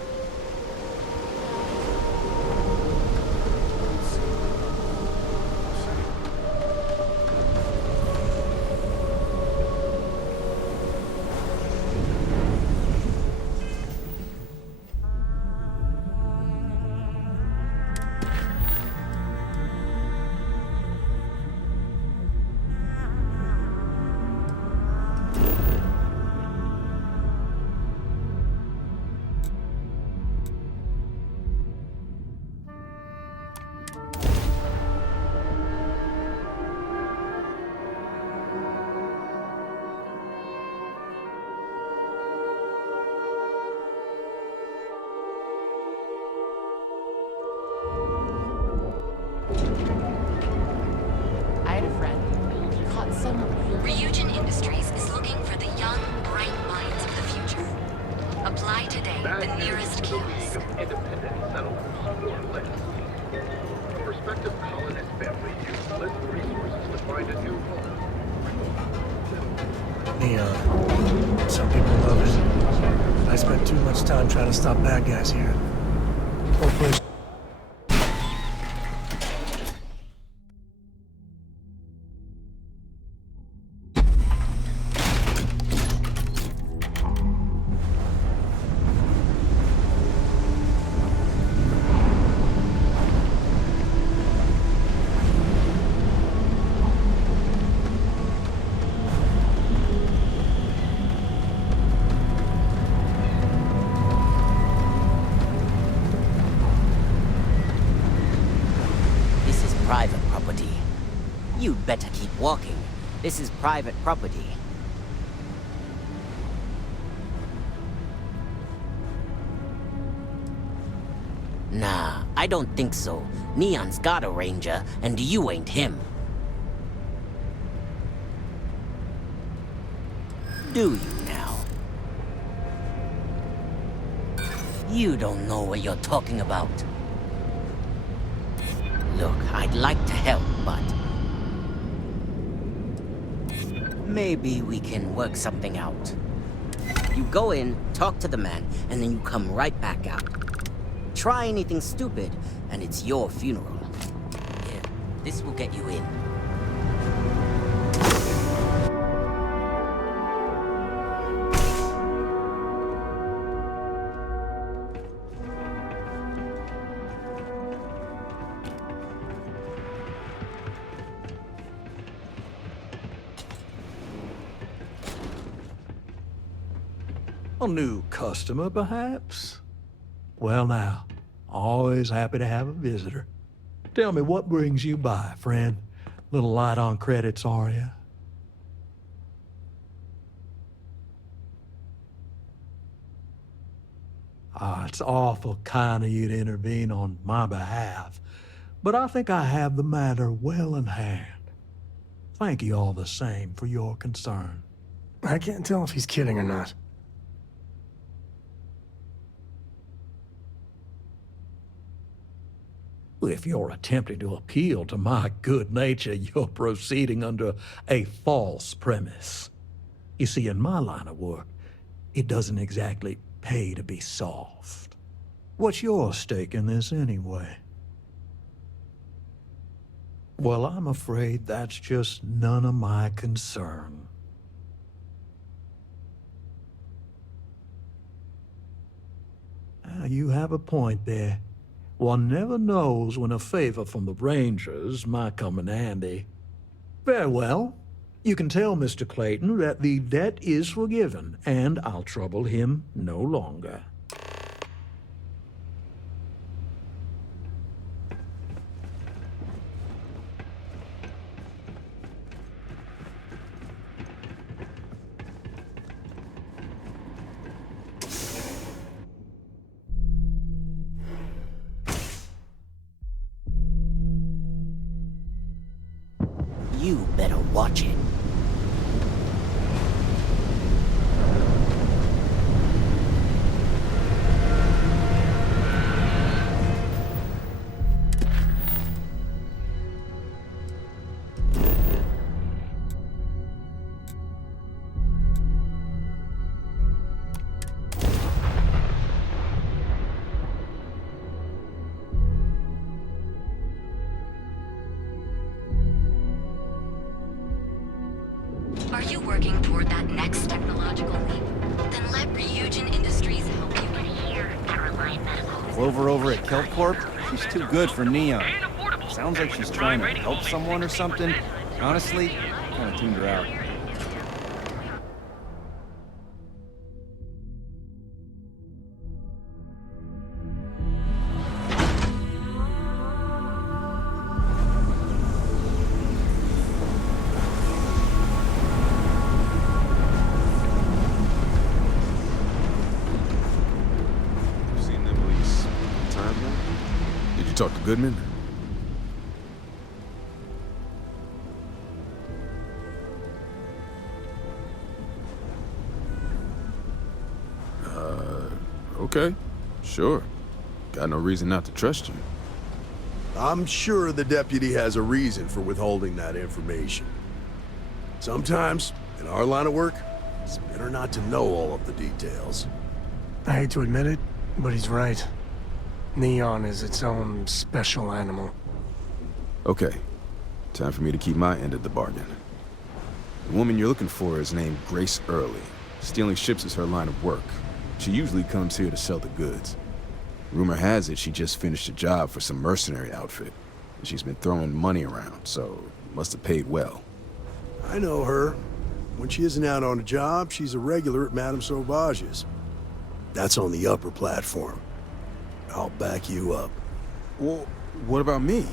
Ryujin Industries is looking for the young, bright minds of the future. Apply today, the nearest kiosk. Independent settlers, or less. Prospective colonist family use list resources to find a new home. Neon. Some people love it. I spent too much time trying to stop bad guys here. Hopefully. Private property. You'd better keep walking. This is private property. Nah, I don't think so. Neon's got a ranger, and you ain't him. Do you now? You don't know what you're talking about. Look, I'd like to help, but maybe we can work something out. You go in, talk to the man, and then you come right back out. Try anything stupid, and it's your funeral. Here, this will get you in. A new customer, perhaps? Well now, always happy to have a visitor. Tell me, what brings you by, friend? Little light on credits, are you? It's awful kind of you to intervene on my behalf, but I think I have the matter well in hand. Thank you all the same for your concern. I can't tell if he's kidding or not. If you're attempting to appeal to my good nature, you're proceeding under a false premise. You see, in my line of work, it doesn't exactly pay to be soft. What's your stake in this anyway? Well, I'm afraid that's just none of my concern. You have a point there. One never knows when a favor from the Rangers might come in handy. Very well. You can tell Mr. Clayton that the debt is forgiven, and I'll trouble him no longer. watch it. Are you working toward that next technological leap? Then let Ryujin Industries help you get here, Caroline Medical. Clover over at Kelp Corp? She's too good for Neon. Sounds like she's trying to help someone or something. Honestly, I kind of tuned her out. Talk to Goodman? Okay. Sure. Got no reason not to trust you. I'm sure the deputy has a reason for withholding that information. Sometimes, in our line of work, it's better not to know all of the details. I hate to admit it, but he's right. Neon is its own special animal. Okay. Time for me to keep my end of the bargain. The woman you're looking for is named Grace Early. Stealing ships is her line of work. She usually comes here to sell the goods. Rumor has it she just finished a job for some mercenary outfit. And she's been throwing money around, so must have paid well. I know her. When she isn't out on a job, she's a regular at Madame Sauvage's. That's on the upper platform. I'll back you up. Well, what about me?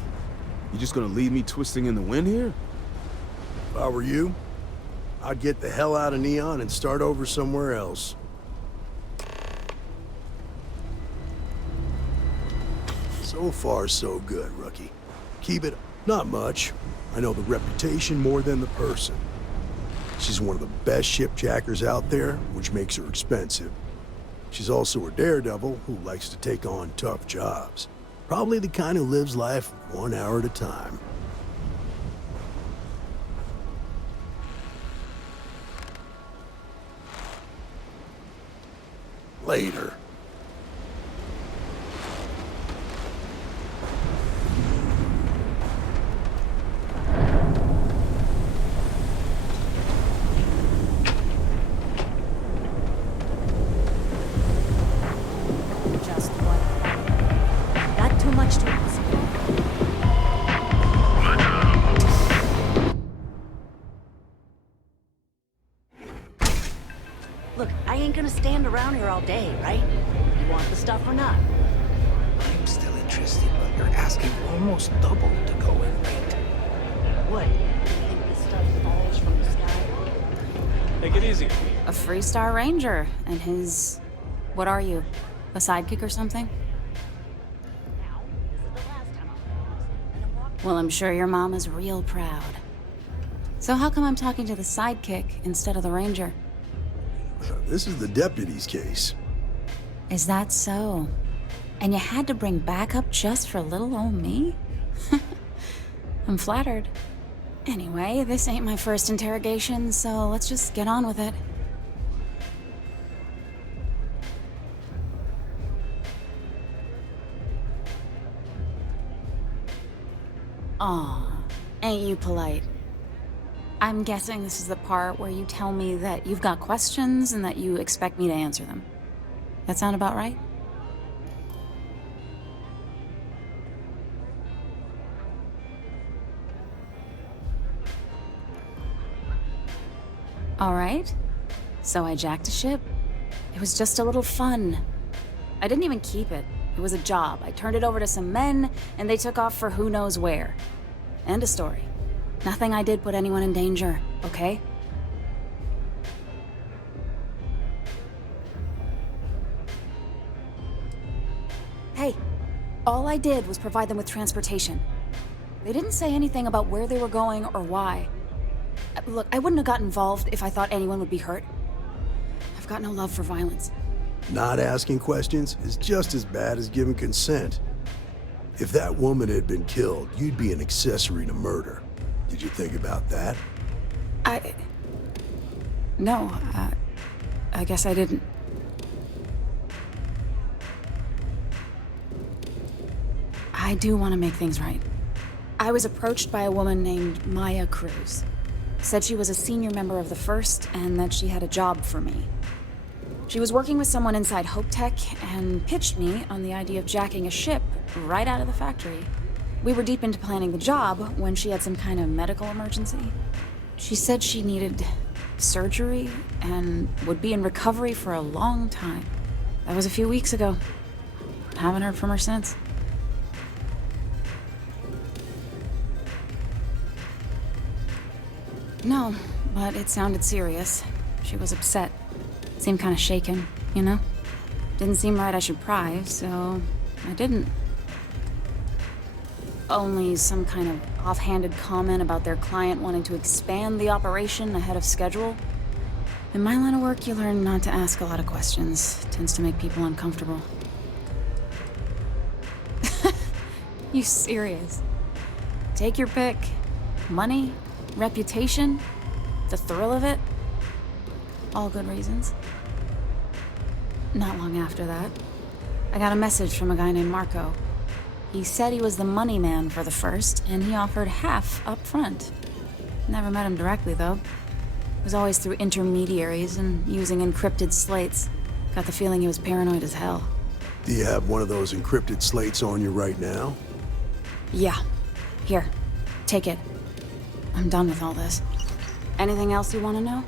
You just gonna leave me twisting in the wind here? If I were you, I'd get the hell out of Neon and start over somewhere else. So far, so good, rookie. Keep it not much. I know the reputation more than the person. She's one of the best shipjackers out there, which makes her expensive. She's also a daredevil who likes to take on tough jobs. Probably the kind who lives life 1 hour at a time. Later. Look, I ain't gonna stand around here all day, right? You want the stuff or not? I'm still interested, but you're asking almost double to go in rate. What? You think this stuff falls from the sky? Take it easy. A Freestar Ranger and his... What are you? A sidekick or something? Well, I'm sure your mom is real proud. So how come I'm talking to the sidekick instead of the Ranger? This is the deputy's case. Is that so? And you had to bring backup just for little old me? I'm flattered. Anyway, this ain't my first interrogation, so let's just get on with it. Aw, ain't you polite? I'm guessing this is the part where you tell me that you've got questions and that you expect me to answer them. That sound about right? All right. So I jacked a ship. It was just a little fun. I didn't even keep it. It was a job. I turned it over to some men, and they took off for who knows where. End of story. Nothing I did put anyone in danger, okay? Hey, all I did was provide them with transportation. They didn't say anything about where they were going or why. Look, I wouldn't have got involved if I thought anyone would be hurt. I've got no love for violence. Not asking questions is just as bad as giving consent. If that woman had been killed, you'd be an accessory to murder. Did you think about that? No, I guess I didn't. I do want to make things right. I was approached by a woman named Maya Cruz. Said she was a senior member of the First and that she had a job for me. She was working with someone inside Hope Tech and pitched me on the idea of jacking a ship right out of the factory. We were deep into planning the job when she had some kind of medical emergency. She said she needed surgery and would be in recovery for a long time. That was a few weeks ago. Haven't heard from her since. No, but it sounded serious. She was upset. Seemed kind of shaken, you know? Didn't seem right I should pry, so I didn't. Only some kind of offhanded comment about their client wanting to expand the operation ahead of schedule. In my line of work, you learn not to ask a lot of questions. It tends to make people uncomfortable. You serious? Take your pick. Money? Reputation? The thrill of it? All good reasons. Not long after that, I got a message from a guy named Marco. He said he was the money man for the First, and he offered half up front. Never met him directly, though. It was always through intermediaries and using encrypted slates. Got the feeling he was paranoid as hell. Do you have one of those encrypted slates on you right now? Yeah. Here. Take it. I'm done with all this. Anything else you want to know?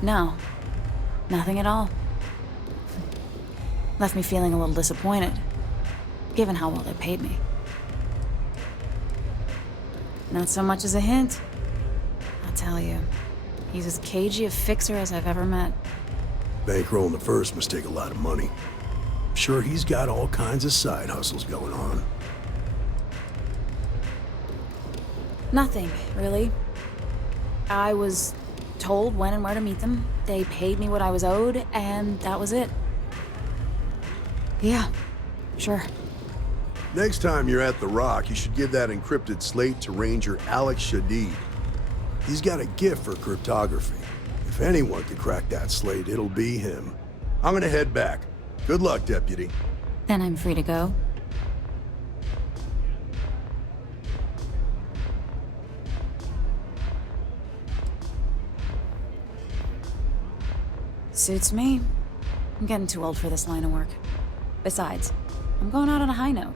No. Nothing at all. Left me feeling a little disappointed, given how well they paid me. Not so much as a hint. I'll tell you, he's as cagey a fixer as I've ever met. Bankrolling the First must take a lot of money. I'm sure he's got all kinds of side hustles going on. Nothing, really. I was told when and where to meet them. They paid me what I was owed, and that was it. Yeah, sure. Next time you're at the Rock, you should give that encrypted slate to Ranger Alex Shadid. He's got a gift for cryptography. If anyone could crack that slate, it'll be him. I'm gonna head back. Good luck, Deputy. Then I'm free to go. Suits me. I'm getting too old for this line of work. Besides, I'm going out on a high note.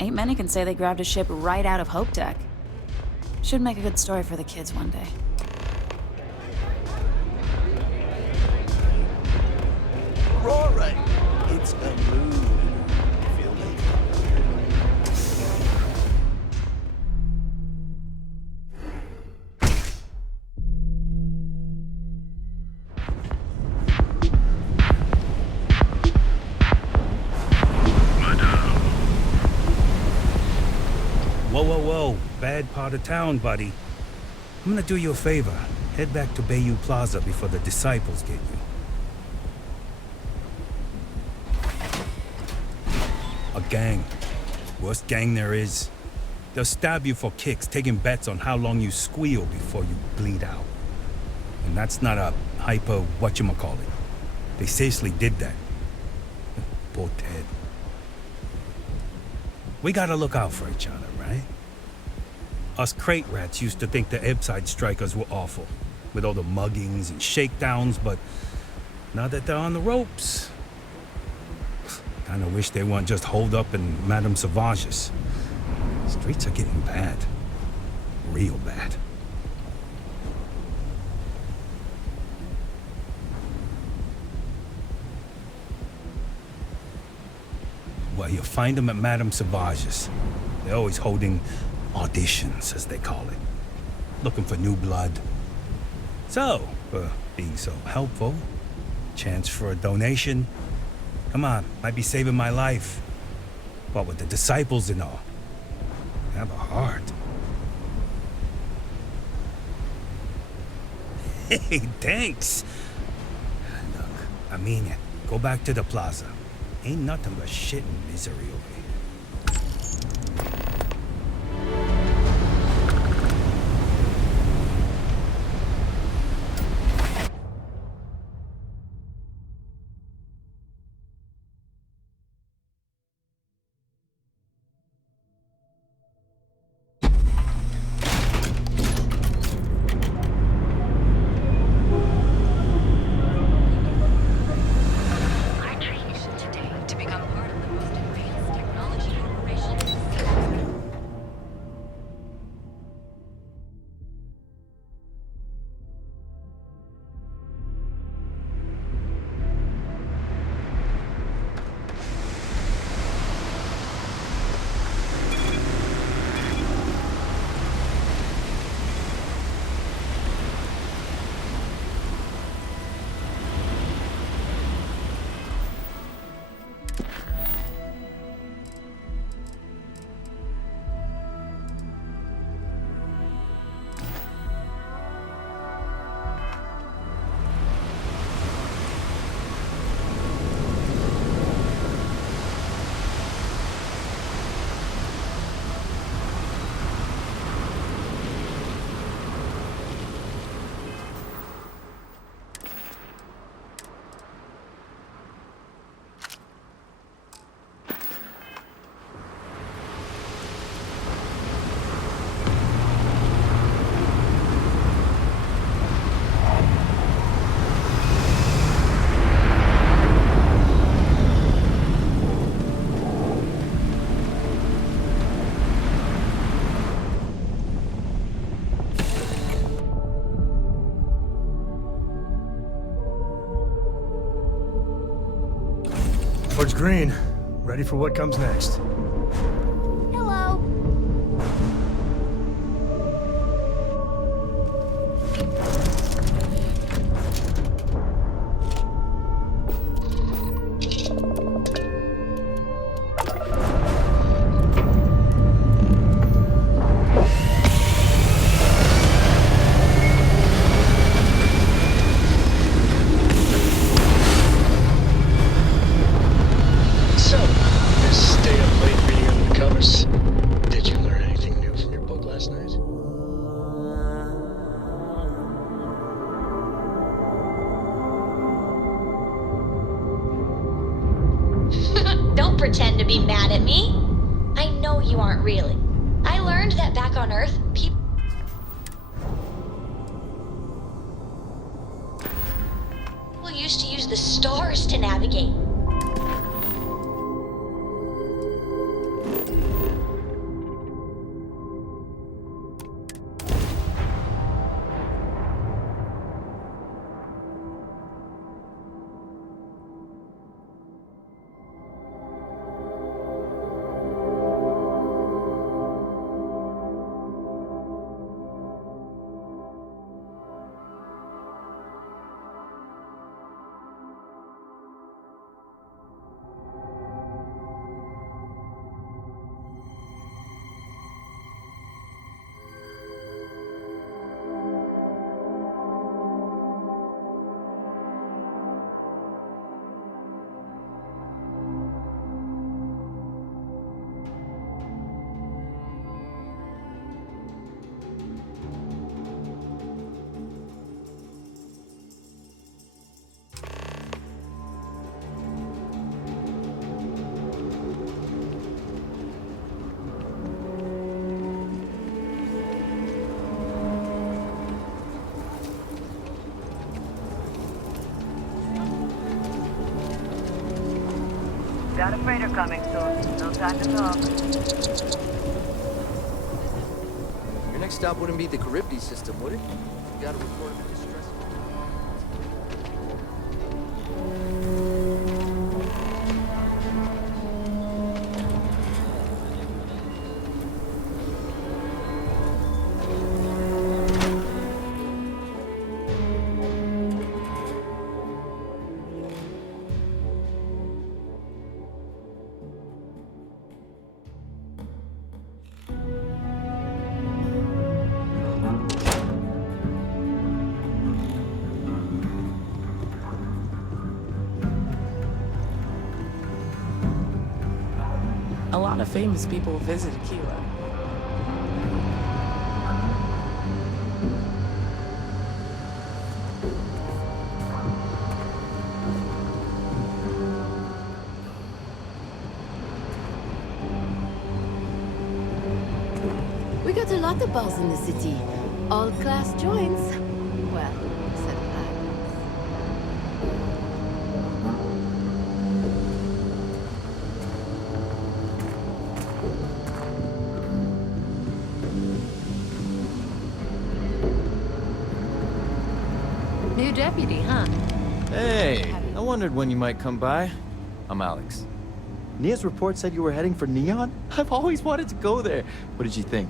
Ain't many can say they grabbed a ship right out of Hope Tech. Should make a good story for the kids one day. All right. It's a mood. Feel me? Whoa, whoa, whoa. Bad part of town, buddy. I'm gonna do you a favor. Head back to Bayou Plaza before the disciples get you. A gang. Worst gang there is. They'll stab you for kicks, taking bets on how long you squeal before you bleed out. And that's not a hyper whatchamacallit. They seriously did that. Poor Ted. We gotta look out for each other, right? Us crate rats used to think the Ebbside strikers were awful, with all the muggings and shakedowns, but now that they're on the ropes, kinda wish they weren't just holed up in Madame Savage's. Streets are getting bad. Real bad. Well, you'll find them at Madame Savage's. They're always holding auditions, as they call it. Looking for new blood. So, for being so helpful, chance for a donation. Come on, might be saving my life. What with the disciples and all. Have a heart. Hey, thanks. Look, I mean it. Go back to the plaza. Ain't nothing but shit and misery over here. Towards green. Ready for what comes next. Hello. So, this stay up late reading under the covers. Did you learn anything new from your book last night? Don't pretend to be mad at me. I know you aren't really. I learned that back on Earth, people used to use the stars to navigate. Got a freighter coming soon. No time to talk. Your next stop wouldn't be the Charybdis system, would it? You got a report of a distress. lot of famous people visit Aquila. We got a lot of bars in the city. All class joints. Well, except that. New deputy, huh? Hey, I wondered when you might come by. I'm Alex. Nia's report said you were heading for Neon? I've always wanted to go there. What did you think?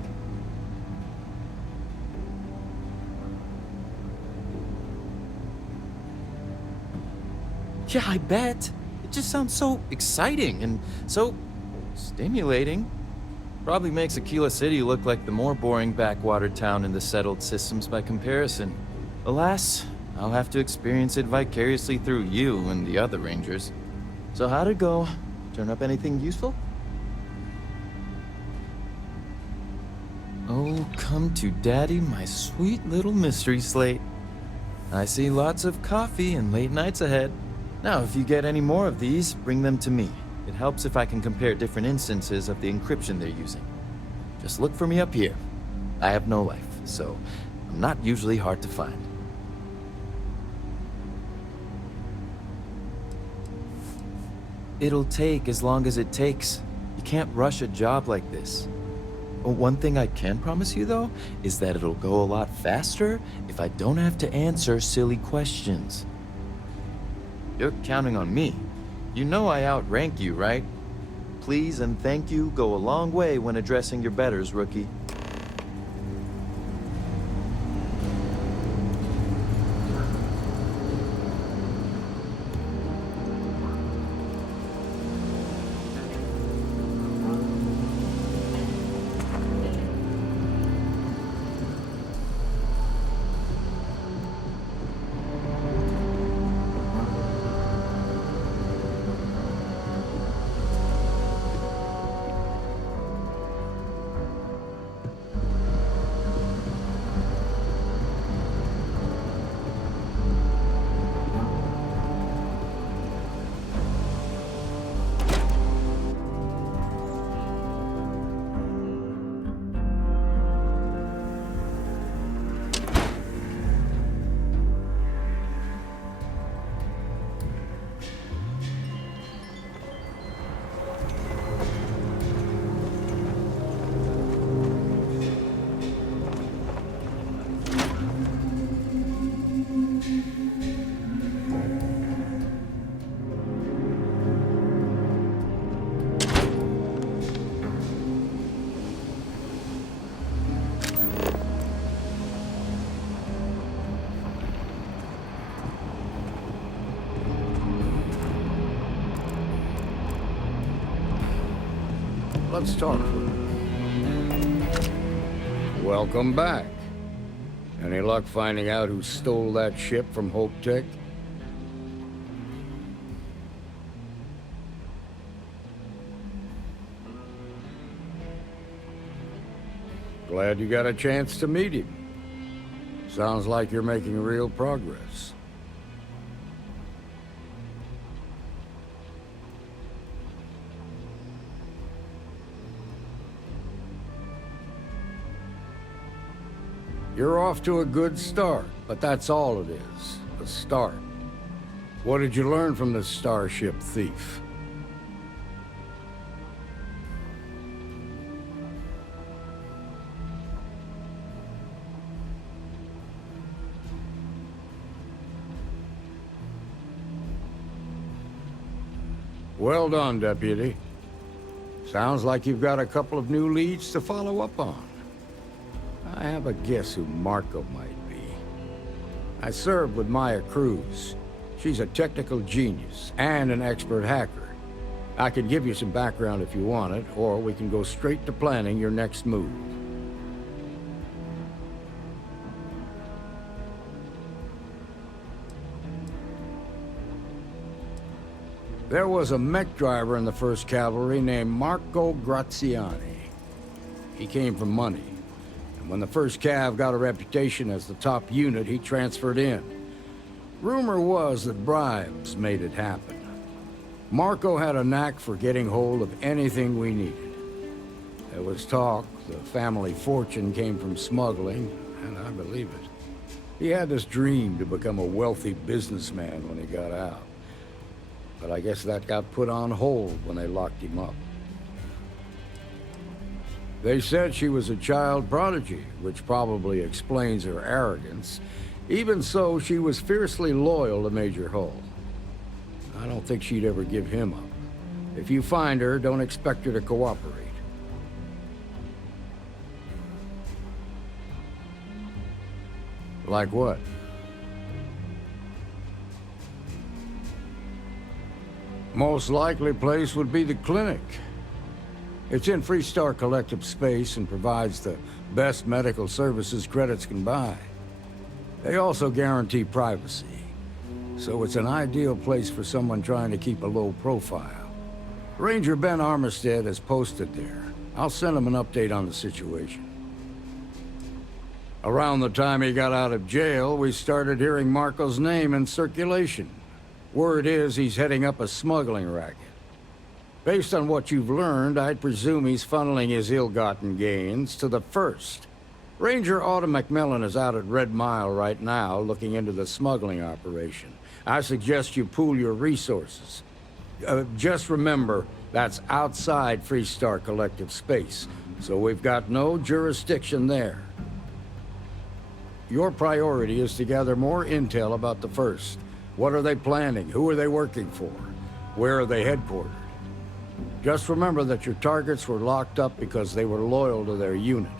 Yeah, I bet. It just sounds so exciting and so stimulating. Probably makes Aquila City look like the more boring backwater town in the settled systems by comparison. Alas, I'll have to experience it vicariously through you and the other Rangers. So how'd it go? Turn up anything useful? Oh, come to daddy, my sweet little mystery slate. I see lots of coffee and late nights ahead. Now, if you get any more of these, bring them to me. It helps if I can compare different instances of the encryption they're using. Just look for me up here. I have no life, so I'm not usually hard to find. It'll take as long as it takes. You can't rush a job like this. One thing I can promise you, though, is that it'll go a lot faster if I don't have to answer silly questions. You're counting on me. You know I outrank you, right? Please and thank you go a long way when addressing your betters, rookie. Let's talk. Welcome back. Any luck finding out who stole that ship from Hope Tech? Glad you got a chance to meet him. Sounds like you're making real progress. You're off to a good start, but that's all it is, a start. What did you learn from this starship thief? Well done, Deputy. Sounds like you've got a couple of new leads to follow up on. I have a guess who Marco might be. I served with Maya Cruz. She's a technical genius and an expert hacker. I could give you some background if you want it, or we can go straight to planning your next move. There was a mech driver in the 1st Cavalry named Marco Graziani. He came from money. And when the 1st Cav got a reputation as the top unit, he transferred in. Rumor was that bribes made it happen. Marco had a knack for getting hold of anything we needed. There was talk the family fortune came from smuggling, and I believe it. He had this dream to become a wealthy businessman when he got out. But I guess that got put on hold when they locked him up. They said she was a child prodigy, which probably explains her arrogance. Even so, she was fiercely loyal to Major Hull. I don't think she'd ever give him up. If you find her, don't expect her to cooperate. Like what? Most likely place would be the clinic. It's in Freestar Collective space and provides the best medical services credits can buy. They also guarantee privacy, so it's an ideal place for someone trying to keep a low profile. Ranger Ben Armistead is posted there. I'll send him an update on the situation. Around the time he got out of jail, we started hearing Marco's name in circulation. Word is he's heading up a smuggling racket. Based on what you've learned, I'd presume he's funneling his ill-gotten gains to the 1st. Ranger Autumn McMillan is out at Red Mile right now, looking into the smuggling operation. I suggest you pool your resources. Just remember, that's outside Freestar Collective space, so we've got no jurisdiction there. Your priority is to gather more intel about the 1st. What are they planning? Who are they working for? Where are they headquartered? Just remember that your targets were locked up because they were loyal to their unit.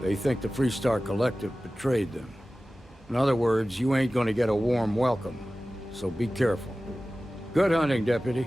They think the Freestar Collective betrayed them. In other words, you ain't gonna get a warm welcome, so be careful. Good hunting, Deputy.